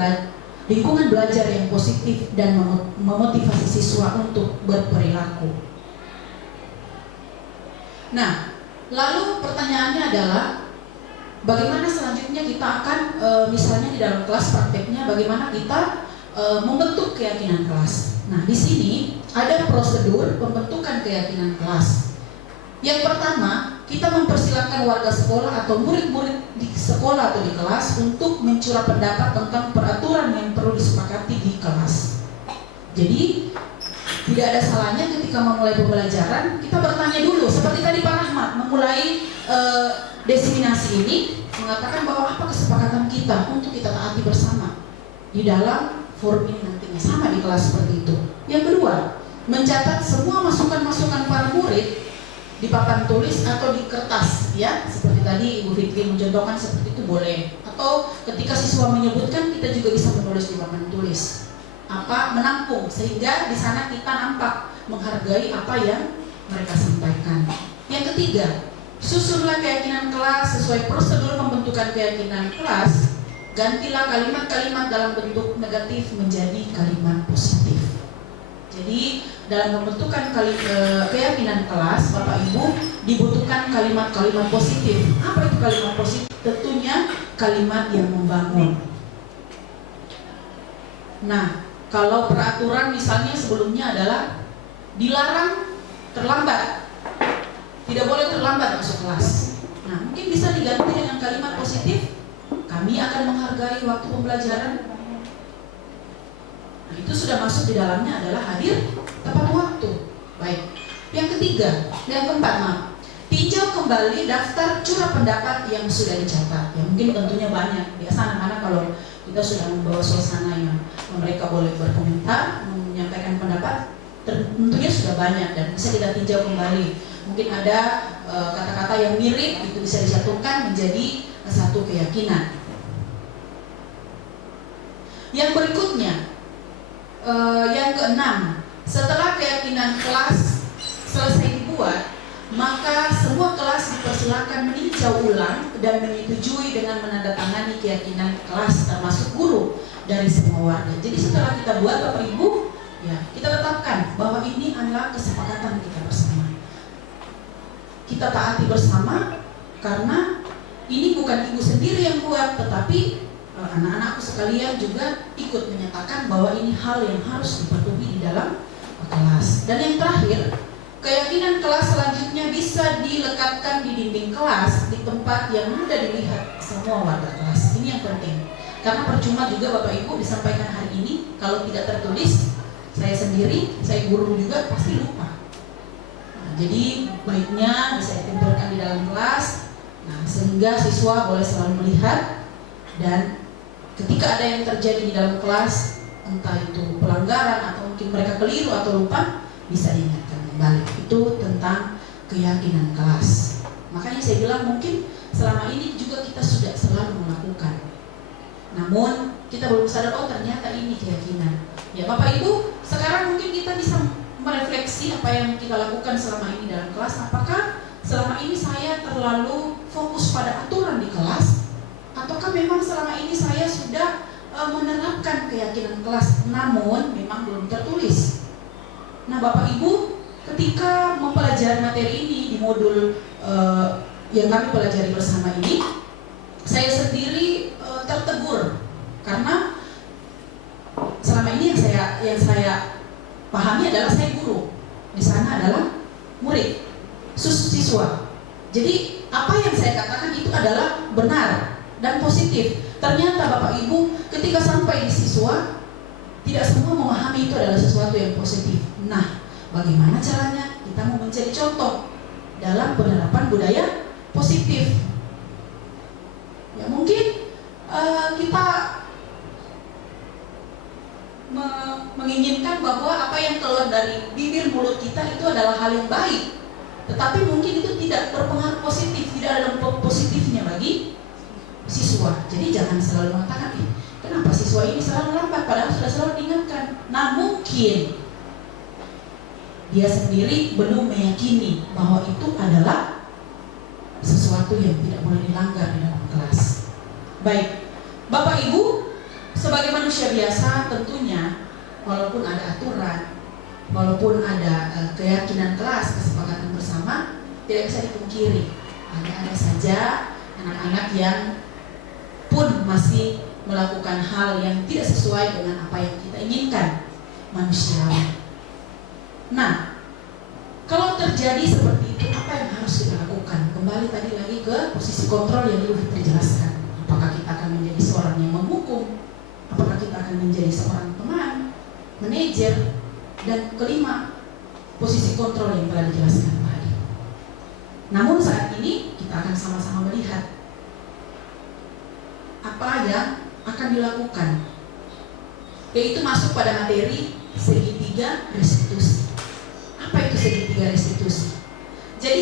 lingkungan belajar yang positif dan memotivasi siswa untuk berperilaku. Nah, lalu pertanyaannya adalah bagaimana selanjutnya kita akan misalnya di dalam kelas prakteknya bagaimana kita membentuk keyakinan kelas. Nah, di sini ada prosedur pembentukan keyakinan kelas. Yang pertama, kita mempersilakan warga sekolah atau murid-murid di sekolah atau di kelas untuk mencurah pendapat tentang peraturan yang perlu disepakati di kelas. Jadi, tidak ada salahnya ketika memulai pembelajaran, kita bertanya dulu. Seperti tadi Pak Rahmat memulai diseminasi ini, mengatakan bahwa apa kesepakatan kita untuk kita taati bersama di dalam forum ini nantinya, sama di kelas seperti itu. Yang kedua, mencatat semua masukan-masukan para murid di papan tulis atau di kertas, ya, seperti tadi Ibu Fikri mencontohkan seperti itu boleh. Atau ketika siswa menyebutkan, kita juga bisa menulis di papan tulis. Menampung sehingga di sana kita nampak menghargai apa yang mereka sampaikan. Yang ketiga, susunlah keyakinan kelas sesuai prosedur pembentukan keyakinan kelas. Gantilah kalimat-kalimat dalam bentuk negatif menjadi kalimat positif. Jadi dalam pembentukan keyakinan kelas, Bapak Ibu, dibutuhkan kalimat-kalimat positif. Apa itu kalimat positif? Tentunya kalimat yang membangun. Nah, kalau peraturan misalnya sebelumnya adalah dilarang terlambat, tidak boleh terlambat masuk kelas. Nah, mungkin bisa diganti dengan kalimat positif. Kami akan menghargai waktu pembelajaran. Nah, itu sudah masuk di dalamnya adalah hadir tepat waktu. Baik. Yang ketiga, yang keempat, tinjau kembali daftar curah pendapat yang sudah dicatat. Ya, mungkin tentunya banyak. Biasa anak-anak kalau kita sudah membawa suasana yang mereka boleh berkomentar, menyampaikan pendapat, tentunya sudah banyak dan bisa kita tinjau kembali. Mungkin ada kata-kata yang mirip, itu bisa disatukan menjadi satu keyakinan. Yang berikutnya, yang keenam, setelah keyakinan kelas selesai dibuat, maka semua kelas dipersilakan meninjau ulang dan menyetujui dengan menandatangani keyakinan kelas termasuk guru dari semua warga. Jadi setelah kita buat Bapak Ibu, ya, kita tetapkan bahwa ini adalah kesepakatan kita bersama. Kita taati bersama karena ini bukan ibu sendiri yang buat, tetapi anak-anakku sekalian juga ikut menyatakan bahwa ini hal yang harus dipatuhi di dalam kelas. Dan yang terakhir, keyakinan kelas selanjutnya bisa dilekatkan di dinding kelas di tempat yang mudah dilihat semua warga kelas. Ini yang penting. Karena percuma juga Bapak Ibu disampaikan hari ini kalau tidak tertulis, saya sendiri, saya guru juga pasti lupa. Nah, Jadi baiknya bisa ditempelkan di dalam kelas, nah, sehingga siswa boleh selalu melihat, dan ketika ada yang terjadi di dalam kelas, entah itu pelanggaran atau mungkin mereka keliru atau lupa, bisa diingatkan kembali. Itu tentang keyakinan kelas. Makanya saya bilang mungkin selama ini juga kita sudah selalu melakukan, namun kita belum sadar, oh ternyata ini keyakinan. Ya Bapak Ibu, sekarang mungkin kita bisa merefleksi apa yang kita lakukan selama ini dalam kelas. Apakah selama ini saya terlalu fokus pada aturan di kelas, ataukah memang selama ini saya sudah menerapkan keyakinan kelas, namun memang belum tertulis. Nah Bapak Ibu, ketika mempelajari materi ini di modul yang kami pelajari bersama ini, saya sendiri tertegur karena selama ini yang saya pahami adalah saya guru, di sana adalah murid, siswa. Jadi apa yang saya katakan itu adalah benar dan positif. Ternyata Bapak Ibu, ketika sampai di siswa, tidak semua memahami itu adalah sesuatu yang positif. Nah, bagaimana caranya kita mau menjadi contoh dalam penerapan budaya positif? Ya mungkin kita menginginkan bahwa apa yang keluar dari bibir mulut kita itu adalah hal yang baik, tetapi mungkin itu tidak berpengaruh positif, tidak ada positifnya bagi siswa. Jadi jangan selalu mengatakan, kenapa siswa ini selalu lambat, padahal sudah selalu diingatkan. Nah mungkin dia sendiri belum meyakini bahwa itu adalah sesuatu yang tidak boleh dilanggar di dalam kelas. Baik, Bapak Ibu, sebagai manusia biasa tentunya walaupun ada aturan, walaupun ada keyakinan kelas, kesepakatan bersama, tidak bisa dipungkiri ada saja anak-anak yang pun masih melakukan hal yang tidak sesuai dengan apa yang kita inginkan, manusiawi. Nah, kalau terjadi seperti itu, apa yang harus kita lakukan? Kembali tadi lagi ke posisi kontrol yang dulu kita jelaskan. Apakah kita akan menjadi seorang yang menghukum? Apakah kita akan menjadi seorang teman, manajer? Dan kelima, posisi kontrol yang telah dijelaskan tadi. Namun saat ini kita akan sama-sama melihat apa yang akan dilakukan, yaitu masuk pada materi segitiga restitusi. Apa itu segitiga restitusi? Jadi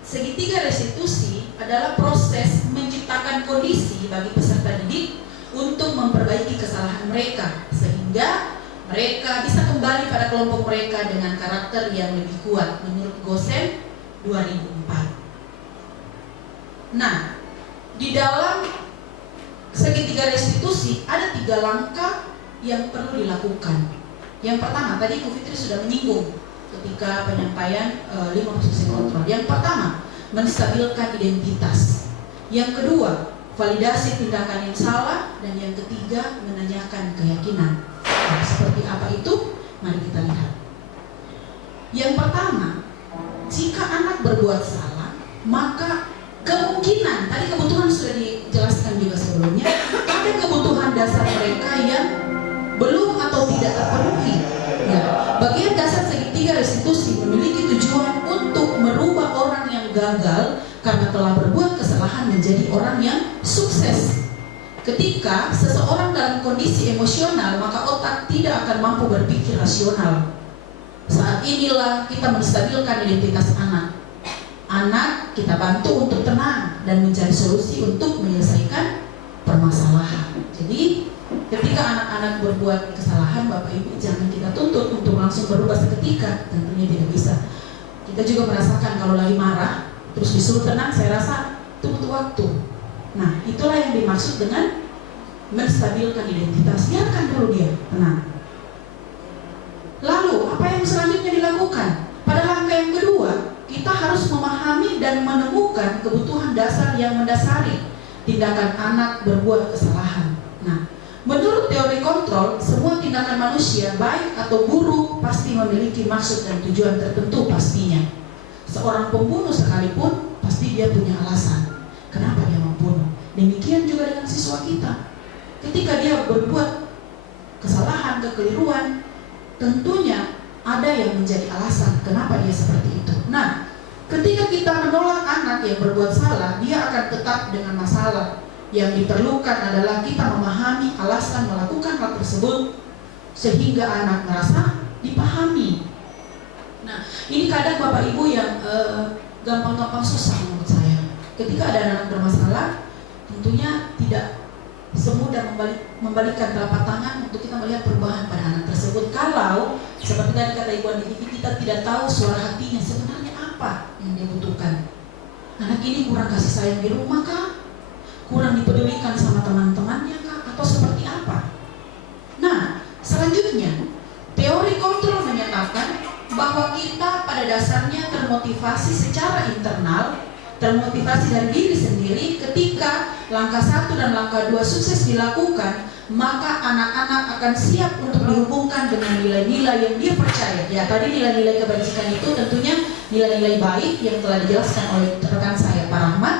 segitiga restitusi adalah proses menciptakan kondisi bagi peserta didik untuk memperbaiki kesalahan mereka sehingga mereka bisa kembali pada kelompok mereka dengan karakter yang lebih kuat menurut Gosen 2004. Nah, di dalam segitiga restitusi ada 3 langkah yang perlu dilakukan. Yang pertama, tadi Bu Fitri sudah menyinggung ketika penyampaian 5 posisi kontrol. Yang pertama, menstabilkan identitas. Yang kedua, validasi tindakan yang salah. Dan yang ketiga, menanyakan keyakinan. Nah, seperti apa itu? Mari kita lihat. Yang pertama, jika anak berbuat salah, maka kemungkinan, tadi kebutuhan sudah dijelaskan juga sebelumnya, ada kebutuhan dasar mereka yang belum atau tidak terpenuhi. Ya, bagian dasar segitiga restitusi memiliki tujuan untuk merubah orang yang gagal karena telah berbuat kesalahan menjadi orang yang sukses. Ketika seseorang dalam kondisi emosional, maka otak tidak akan mampu berpikir rasional. Saat inilah kita menstabilkan identitas anak. Anak kita bantu untuk tenang dan mencari solusi untuk menyelesaikan permasalahan. Jadi ketika anak-anak berbuat kesalahan, Bapak Ibu jangan kita tuntut untuk langsung berubah seketika, tentunya tidak bisa. Kita juga merasakan kalau lagi marah, terus disuruh tenang, saya rasa itu butuh waktu. Nah, itulah yang dimaksud dengan menstabilkan identitas. Biarkan dulu dia tenang. Lalu, apa yang selanjutnya dilakukan? Pada langkah yang kedua, kita harus memahami dan menemukan kebutuhan dasar yang mendasari tindakan anak berbuat kesalahan. Nah, menurut teori kontrol, semua tindakan manusia, baik atau buruk, pasti memiliki maksud dan tujuan tertentu pastinya. Seorang pembunuh sekalipun, pasti dia punya alasan kenapa dia membunuh. Demikian juga dengan siswa kita. Ketika dia berbuat kesalahan, kekeliruan, tentunya ada yang menjadi alasan kenapa dia seperti itu. Nah, ketika kita menolak anak yang berbuat salah, dia akan tetap dengan masalah. Yang diperlukan adalah kita memahami alasan melakukan hal tersebut sehingga anak merasa dipahami. Nah, ini kadang Bapak Ibu yang gampang-gampang susah menurut saya. Ketika ada anak bermasalah, tentunya tidak semudah membalikkan telapak tangan untuk kita melihat perubahan pada anak tersebut. Kalau seperti tadi kata Ibu Andi, kita tidak tahu suara hatinya sebenarnya apa yang dia butuhkan. Anak ini kurang kasih sayang di rumah kah? Kurang dipedulikan sama teman-temannya kah? Atau seperti apa? Nah, selanjutnya teori kontrol menyatakan bahwa kita pada dasarnya termotivasi secara internal, termotivasi dari diri sendiri. Ketika langkah 1 dan langkah 2 sukses dilakukan, maka anak-anak akan siap untuk dihubungkan dengan nilai-nilai yang dia percaya. Ya, tadi nilai-nilai kebajikan itu tentunya nilai-nilai baik yang telah dijelaskan oleh rekan saya Pak Rahmat,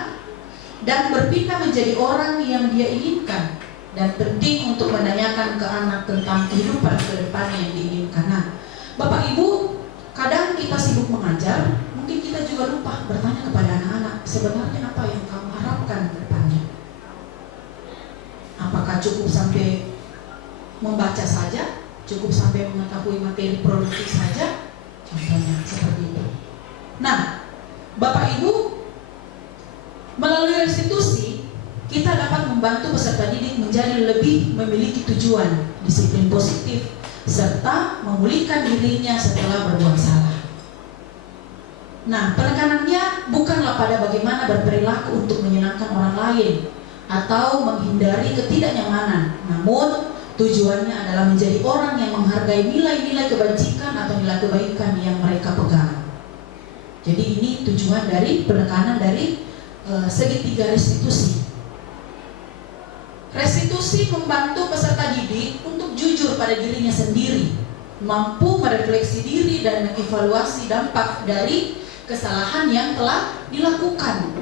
dan berpindah menjadi orang yang dia inginkan. Dan penting untuk menanyakan ke anak tentang kehidupan ke depannya yang diinginkan. Nah, Bapak Ibu, kadang kita sibuk mengajar, mungkin kita juga lupa bertanya kepada anak-anak, sebenarnya apa yang kamu harapkan ke depannya? Apakah cukup sampai membaca saja? Cukup sampai mengetahui materi produktif saja? Contohnya seperti itu. Nah, Bapak Ibu, melalui restitusi kita dapat membantu peserta didik menjadi lebih memiliki tujuan, disiplin positif, serta memulihkan dirinya setelah berbuat salah. Nah, penekanannya bukanlah pada bagaimana berperilaku untuk menyenangkan orang lain atau menghindari ketidaknyamanan, namun tujuannya adalah menjadi orang yang menghargai nilai-nilai kebajikan atau nilai kebaikan yang mereka pegang. Jadi ini tujuan dari penekanan dari segitiga restitusi. Restitusi membantu peserta didik untuk jujur pada dirinya sendiri, mampu merefleksi diri dan mengevaluasi dampak dari kesalahan yang telah dilakukan.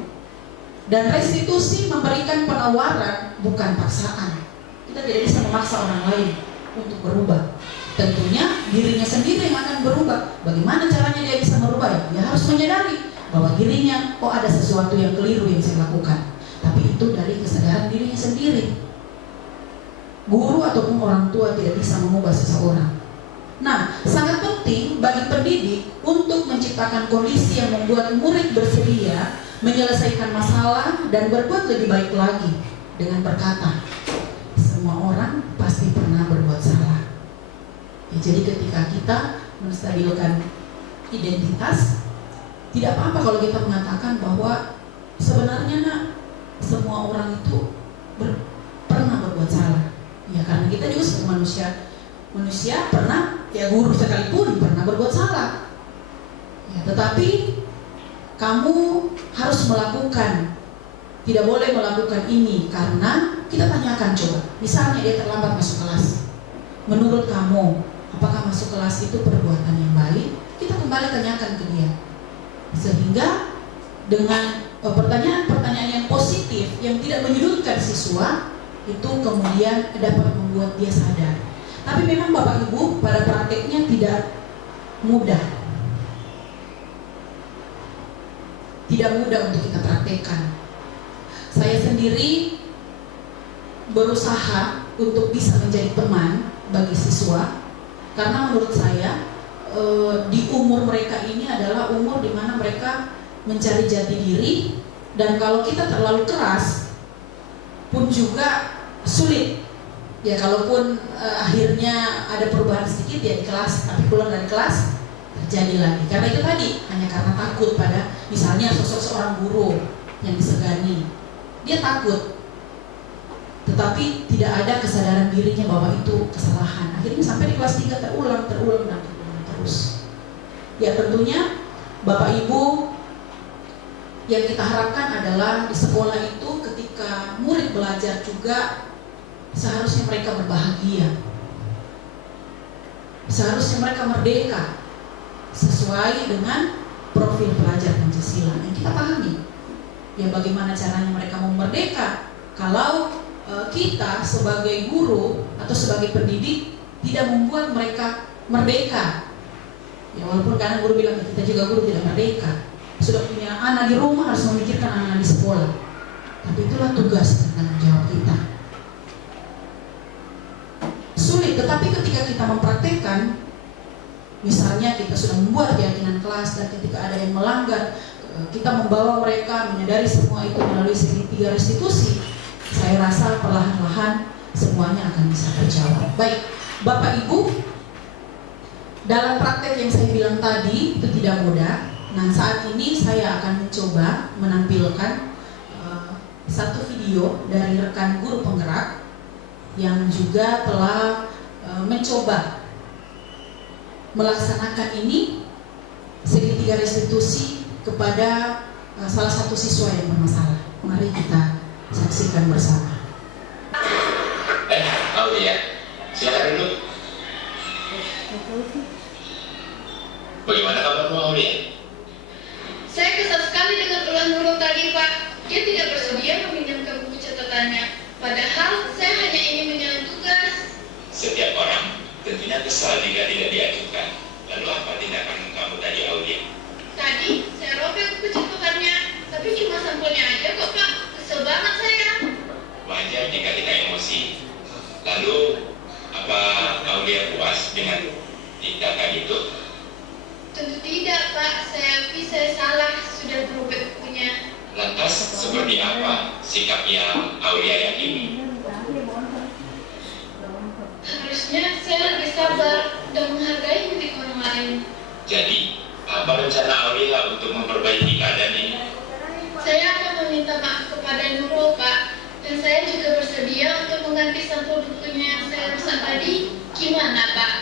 Dan restitusi memberikan penawaran, bukan paksaan. Kita tidak bisa memaksa orang lain untuk berubah. Tentunya dirinya sendiri yang akan berubah. Bagaimana caranya dia bisa merubah? Dia harus menyadari bahwa dirinya, oh ada sesuatu yang keliru yang saya lakukan. Tapi itu dari kesadaran dirinya sendiri. Guru ataupun orang tua tidak bisa mengubah seseorang. Nah, sangat penting bagi pendidik untuk menciptakan kondisi yang membuat murid bersedia menyelesaikan masalah dan berbuat lebih baik lagi dengan berkata, semua orang pasti pernah berbuat salah. Ya, jadi ketika kita menstabilkan identitas, tidak apa-apa kalau kita mengatakan bahwa sebenarnya nak, semua orang itu pernah berbuat salah. Ya, karena kita juga sebagai manusia pernah, ya guru sekalipun pernah berbuat salah. Ya, tetapi kamu harus melakukan, tidak boleh melakukan ini karena kita tanyakan coba. Misalnya dia terlambat masuk kelas. Menurut kamu, apakah masuk kelas itu perbuatan yang baik? Kita kembali tanyakan ke dia. Sehingga dengan pertanyaan-pertanyaan yang positif yang tidak menyudutkan siswa, itu kemudian dapat membuat dia sadar. Tapi memang Bapak Ibu pada prakteknya tidak mudah. Tidak mudah untuk kita praktekkan. Saya sendiri berusaha untuk bisa menjadi teman bagi siswa, karena menurut saya di umur mereka ini adalah umur di mana mereka mencari jati diri, dan kalau kita terlalu keras pun juga sulit. Ya, kalaupun akhirnya ada perubahan sedikit ya di kelas, tapi pulang dari kelas terjadi lagi. Karena itu tadi, hanya karena takut pada misalnya sosok seorang guru yang disegani. Dia takut, tetapi tidak ada kesadaran dirinya bahwa itu kesalahan. Akhirnya sampai di kelas 3 terulang dan terus. Ya, tentunya Bapak Ibu, yang kita harapkan adalah di sekolah itu ketika murid belajar juga seharusnya mereka berbahagia. Seharusnya mereka merdeka sesuai dengan profil pelajar Pancasila yang kita pahami. Ya, bagaimana caranya mereka mau merdeka kalau kita sebagai guru atau sebagai pendidik tidak membuat mereka merdeka. Ya walaupun kadang guru bilang kita juga guru tidak merdeka, sudah punya anak di rumah harus memikirkan anak di sekolah. Tapi itulah tugas dan tanggung jawab kita. Sulit, tetapi ketika kita mempraktekkan, misalnya kita sudah membuat keyakinan kelas dan ketika ada yang melanggar, kita membawa mereka menyadari semua itu melalui segitiga restitusi, saya rasa perlahan-lahan semuanya akan bisa terjawab. Baik, Bapak Ibu, dalam praktek yang saya bilang tadi itu tidak mudah. Nah, saat ini saya akan mencoba menampilkan satu video dari rekan guru penggerak yang juga telah mencoba melaksanakan ini segitiga restitusi kepada salah satu siswa yang bermasalah. Mari kita saksikan bersama. Ya, silakan duduk. Bagaimana kabarmu, Aulia? Saya kesal sekali dengan ulang guru tadi, Pak. Dia tidak bersedia meminjamkan buku catatannya. Padahal saya hanya ingin menyalin tugas. Setiap orang tentunya kesal jika tidak diajukan. Lalu apa tindakan kamu tadi, Aulia? Tadi saya robek buku catatannya, tapi cuma sampulnya aja kok, Pak. Kesel banget saya. Wajar jika kita emosi. Lalu, apa Aulia puas dengan tindakan itu? Tentu tidak, Pak. Saya salah, sudah merobek bukunya. Lantas, seperti apa sikap yang Aulia yakini? Harusnya saya lebih sabar dan menghargai milik orang lain. Jadi, apa rencana Aulia untuk memperbaiki keadaan ini? Saya akan meminta maaf kepada Nurul, Pak. Dan saya juga bersedia untuk mengganti sampul bukunya yang saya rusak tadi. Gimana, Pak?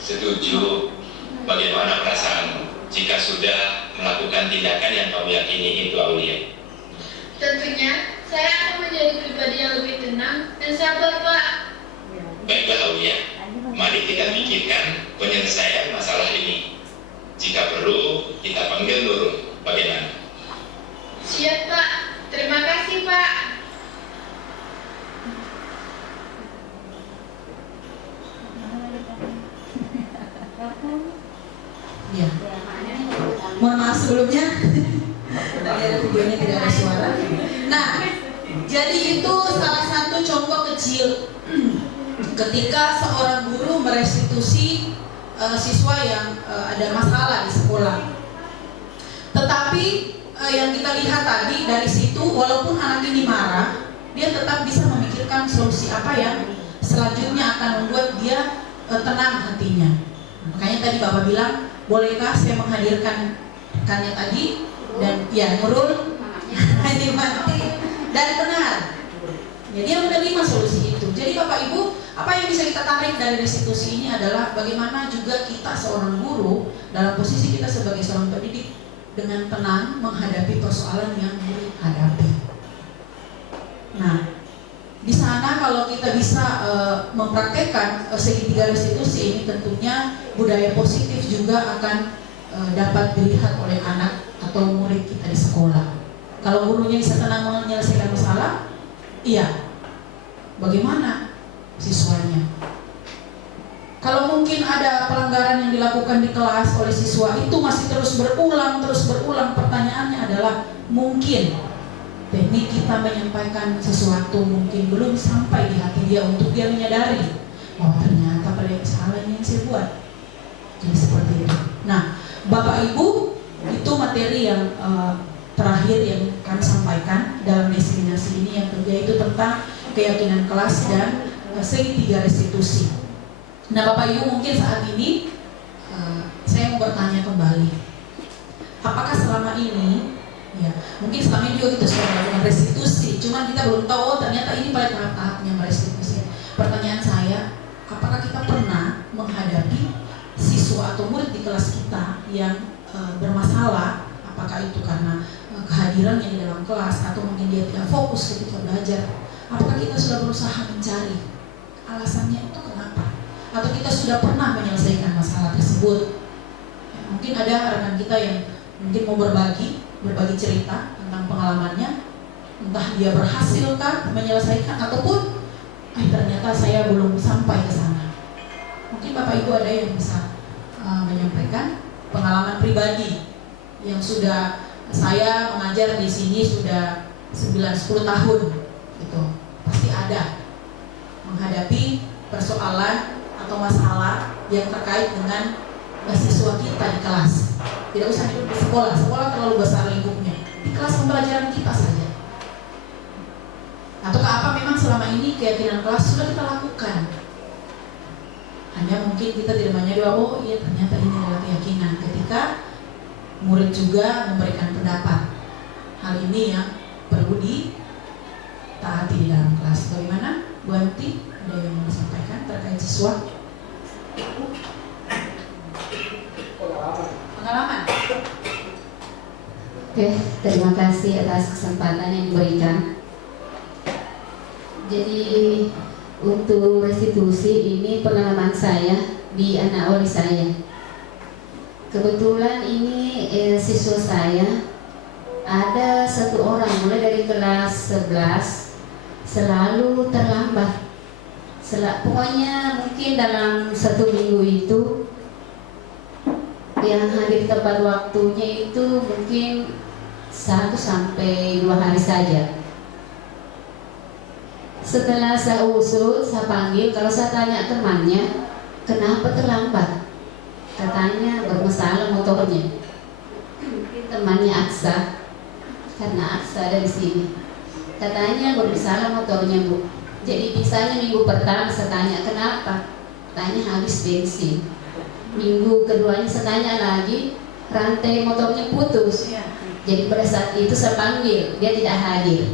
Setuju. Bagaimana perasaanmu jika sudah melakukan tindakan yang kamu yakini itu, Aulia? Tentunya, saya akan menjadi pribadi yang lebih tenang dan sabar, Pak. Baiklah, Aulia. Mari kita pikirkan penyelesaian masalah ini. Jika perlu, kita panggil Nurul. Bagaimana? Siap, Pak. Terima kasih, Pak. Ya. Mohon maaf sebelumnya. Tadi ada videonya tidak ada suara. Nah, jadi itu salah satu contoh kecil ketika seorang guru merestitusi siswa yang ada masalah di sekolah. Tetapi yang kita lihat tadi dari situ, walaupun anak ini marah, dia tetap bisa memikirkan solusi apa yang selanjutnya akan membuat dia tenang hatinya. Makanya tadi Bapak bilang, bolehkah saya menghadirkan rekannya tadi? Dan ya, Nurul menikmati dan benar. Jadi dia menerima solusi itu. Jadi Bapak Ibu, apa yang bisa kita tarik dari restitusi ini adalah bagaimana juga kita seorang guru dalam posisi kita sebagai seorang pendidik dengan tenang menghadapi persoalan yang murid hadapi. Nah, di sana kalau kita bisa mempraktekkan segitiga restitusi ini, tentunya budaya positif juga akan dapat dilihat oleh anak atau murid kita di sekolah. Kalau gurunya bisa tenang menyelesaikan masalah, iya. Bagaimana siswanya? Kalau mungkin ada pelanggaran yang dilakukan di kelas oleh siswa itu masih terus berulang, pertanyaannya adalah mungkin teknik kita menyampaikan sesuatu mungkin belum sampai di hati dia untuk dia menyadari bahwa ternyata pada kesalahan yang saya buat. Jadi seperti itu. Nah, Bapak Ibu, itu materi yang terakhir yang kami sampaikan dalam destinasi ini, yang ketiga itu tentang keyakinan kelas dan segitiga restitusi. Nah, Bapak Ibu, mungkin saat ini saya mau bertanya kembali, apakah selama ini, ya mungkin selama ini juga kita sudah melakukan restitusi, cuman kita belum tahu, oh ternyata ini pada tahap-tahapnya merestitusi. Pertanyaan saya, apakah kita pernah menghadapi siswa atau murid di kelas kita yang bermasalah, apakah itu karena kehadirannya di dalam kelas atau mungkin dia tidak fokus ketika belajar? Apakah kita sudah berusaha mencari alasannya itu kenapa? Atau kita sudah pernah menyelesaikan masalah tersebut? Ya, mungkin ada rekan kita yang mungkin mau berbagi cerita tentang pengalamannya, entah dia berhasilkah menyelesaikan ataupun ternyata saya belum sampai ke sana. Mungkin Bapak Ibu ada yang bisa menyampaikan. pengalaman pribadi yang sudah saya mengajar di sini sudah 9-10 tahun gitu. Pasti ada menghadapi persoalan atau masalah yang terkait dengan siswa kita di kelas. Tidak usah di sekolah, sekolah terlalu besar lingkupnya. Di kelas pembelajaran kita saja. Ataukah apa memang selama ini keyakinan kelas sudah kita lakukan? Hanya mungkin kita tidak menyadari, oh iya ternyata ini adalah keyakinan. Ketika murid juga memberikan pendapat, hal ini yang perlu ditaati di dalam kelas. Bagaimana, Bu Anti? Ada yang mau disampaikan terkait siswa? Pengalaman. Oke, terima kasih atas kesempatan yang diberikan. Jadi untuk restitusi ini pengalaman saya di anak wali saya. Kebetulan ini siswa saya ada satu orang mulai dari kelas 11 selalu terlambat. Pokoknya mungkin dalam 1 minggu itu yang hadir tepat waktunya itu mungkin 1 sampai 2 hari saja. Setelah saya usut, saya panggil, kalau saya tanya temannya, kenapa terlambat? Katanya bermasalah motornya. Mungkin temannya Aksa, karena Aksa ada di sini. Katanya bermasalah motornya, Bu. Jadi misalnya minggu pertama saya tanya kenapa? Tanya habis bensin. Minggu keduanya saya tanya lagi, rantai motornya putus. Jadi pada saat itu saya panggil, dia tidak hadir.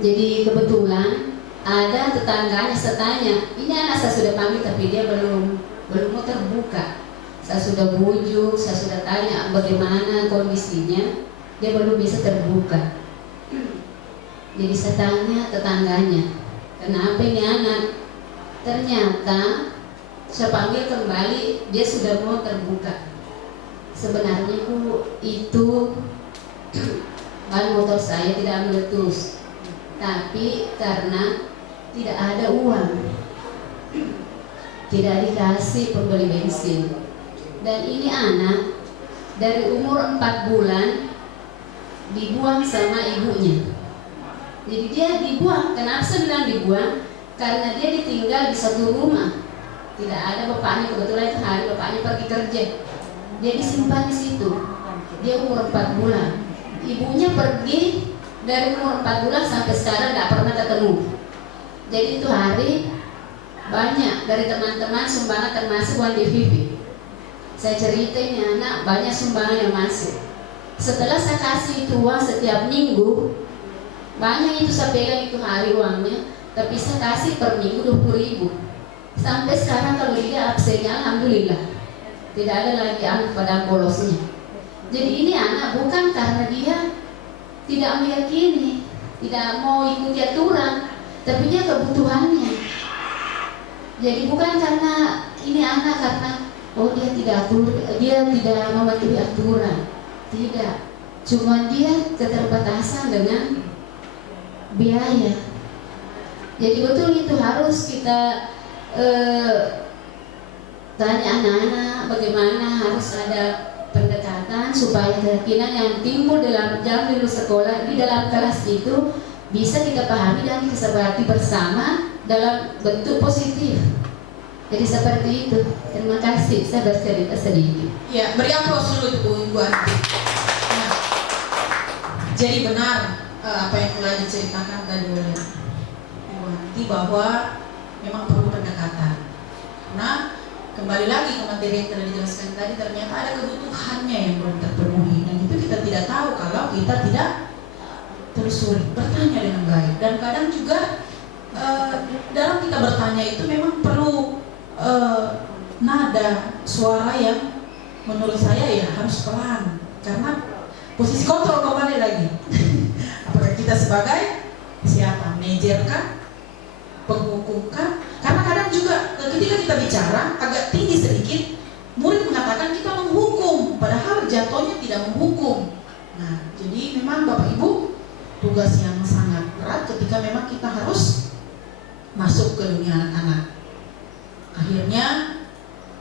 Jadi kebetulan ada tetangganya, saya tanya, ini anak saya sudah panggil tapi dia belum mau terbuka. Saya sudah bujuk, saya sudah tanya bagaimana kondisinya, dia belum bisa terbuka. Jadi saya tanya tetangganya, kenapa ini anak? Ternyata saya panggil kembali, dia sudah mau terbuka. Sebenarnya Bu, itu ban motor saya tidak meletus, tapi karena tidak ada uang, tidak dikasih pembeli bensin. Dan ini anak dari umur 4 bulan dibuang sama ibunya. Jadi dia dibuang. Kenapa saya bilang dibuang? Karena dia ditinggal di satu rumah. Tidak ada bapaknya, kebetulan itu hari bapaknya pergi kerja. Dia disimpan di situ. Dia umur 4 bulan. Ibunya pergi dari umur 4 bulan sampai sekarang tidak pernah ketemu. Jadi itu hari banyak dari teman-teman sumbangan termasuk Wan Vivi. Saya ceritain anak banyak sumbangan yang masuk. Setelah saya kasih itu uang setiap minggu, banyak itu saya pegang itu hari uangnya, tapi saya kasih per minggu 20.000. Sampai sekarang kalau dia absennya alhamdulillah tidak ada lagi pada bolosnya. Jadi ini anak bukan karena dia tidak meyakini, tidak mau ikuti aturan, tapi dia kebutuhannya. Jadi bukan karena ini anak karena oh dia tidak mematuhi aturan, tidak. Cuma dia keterbatasan dengan biaya. Jadi betul itu harus kita tanya anak-anak bagaimana harus ada pendekatan supaya keyakinan yang timbul dalam jam dulu sekolah di dalam kelas itu bisa kita pahami dan disepakati bersama dalam bentuk positif. Jadi seperti itu. Terima kasih. Saya bercerita sedikit. Ya, beri aplaus dulu Bu Anti. Nah, jadi benar apa yang telah diceritakan tadi oleh Bu Anti bahwa memang perlu pendekatan. Nah, kembali lagi ke materi yang telah dijelaskan tadi, ternyata ada kebutuhannya yang belum terpenuhi, dan itu kita tidak tahu kalau kita tidak telusuri, bertanya dengan baik. Dan kadang juga dalam kita bertanya itu memang perlu nada suara yang menurut saya ya harus pelan, karena posisi kontrol kembali lagi. Apakah kita sebagai siapa? Manajer kah? Penghukum kah? Karena kadang juga ketika kita bicara agak tinggi sedikit, murid mengatakan kita menghukum, padahal jatuhnya tidak menghukum. Nah, jadi memang Bapak Ibu tugas yang sangat berat ketika memang kita harus masuk ke dunia anak-anak. Akhirnya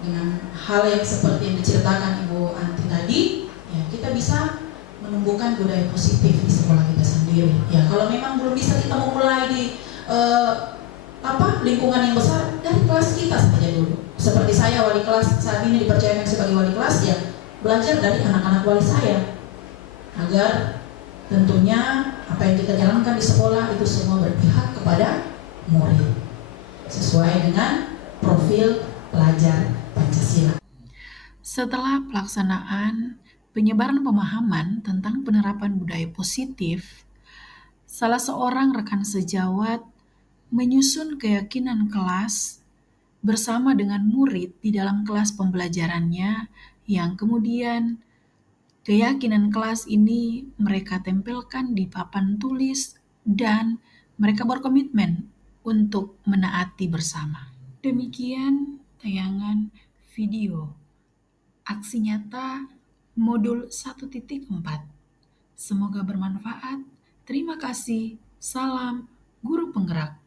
dengan hal yang seperti yang diceritakan Ibu Anti tadi, ya kita bisa menumbuhkan budaya positif di sekolah kita sendiri. Ya kalau memang belum bisa kita memulai di lingkungan yang besar, dari kelas kita saja dulu. Seperti saya wali kelas saat ini dipercayakan sebagai wali kelas, ya belajar dari anak-anak wali saya, agar tentunya apa yang kita jalankan di sekolah itu semua berpihak kepada murid sesuai dengan profil pelajar Pancasila. Setelah pelaksanaan penyebaran pemahaman tentang penerapan budaya positif, salah seorang rekan sejawat menyusun keyakinan kelas bersama dengan murid di dalam kelas pembelajarannya, yang kemudian keyakinan kelas ini mereka tempelkan di papan tulis dan mereka berkomitmen untuk menaati bersama. Demikian tayangan video aksi nyata modul 1.4. Semoga bermanfaat. Terima kasih. Salam Guru Penggerak.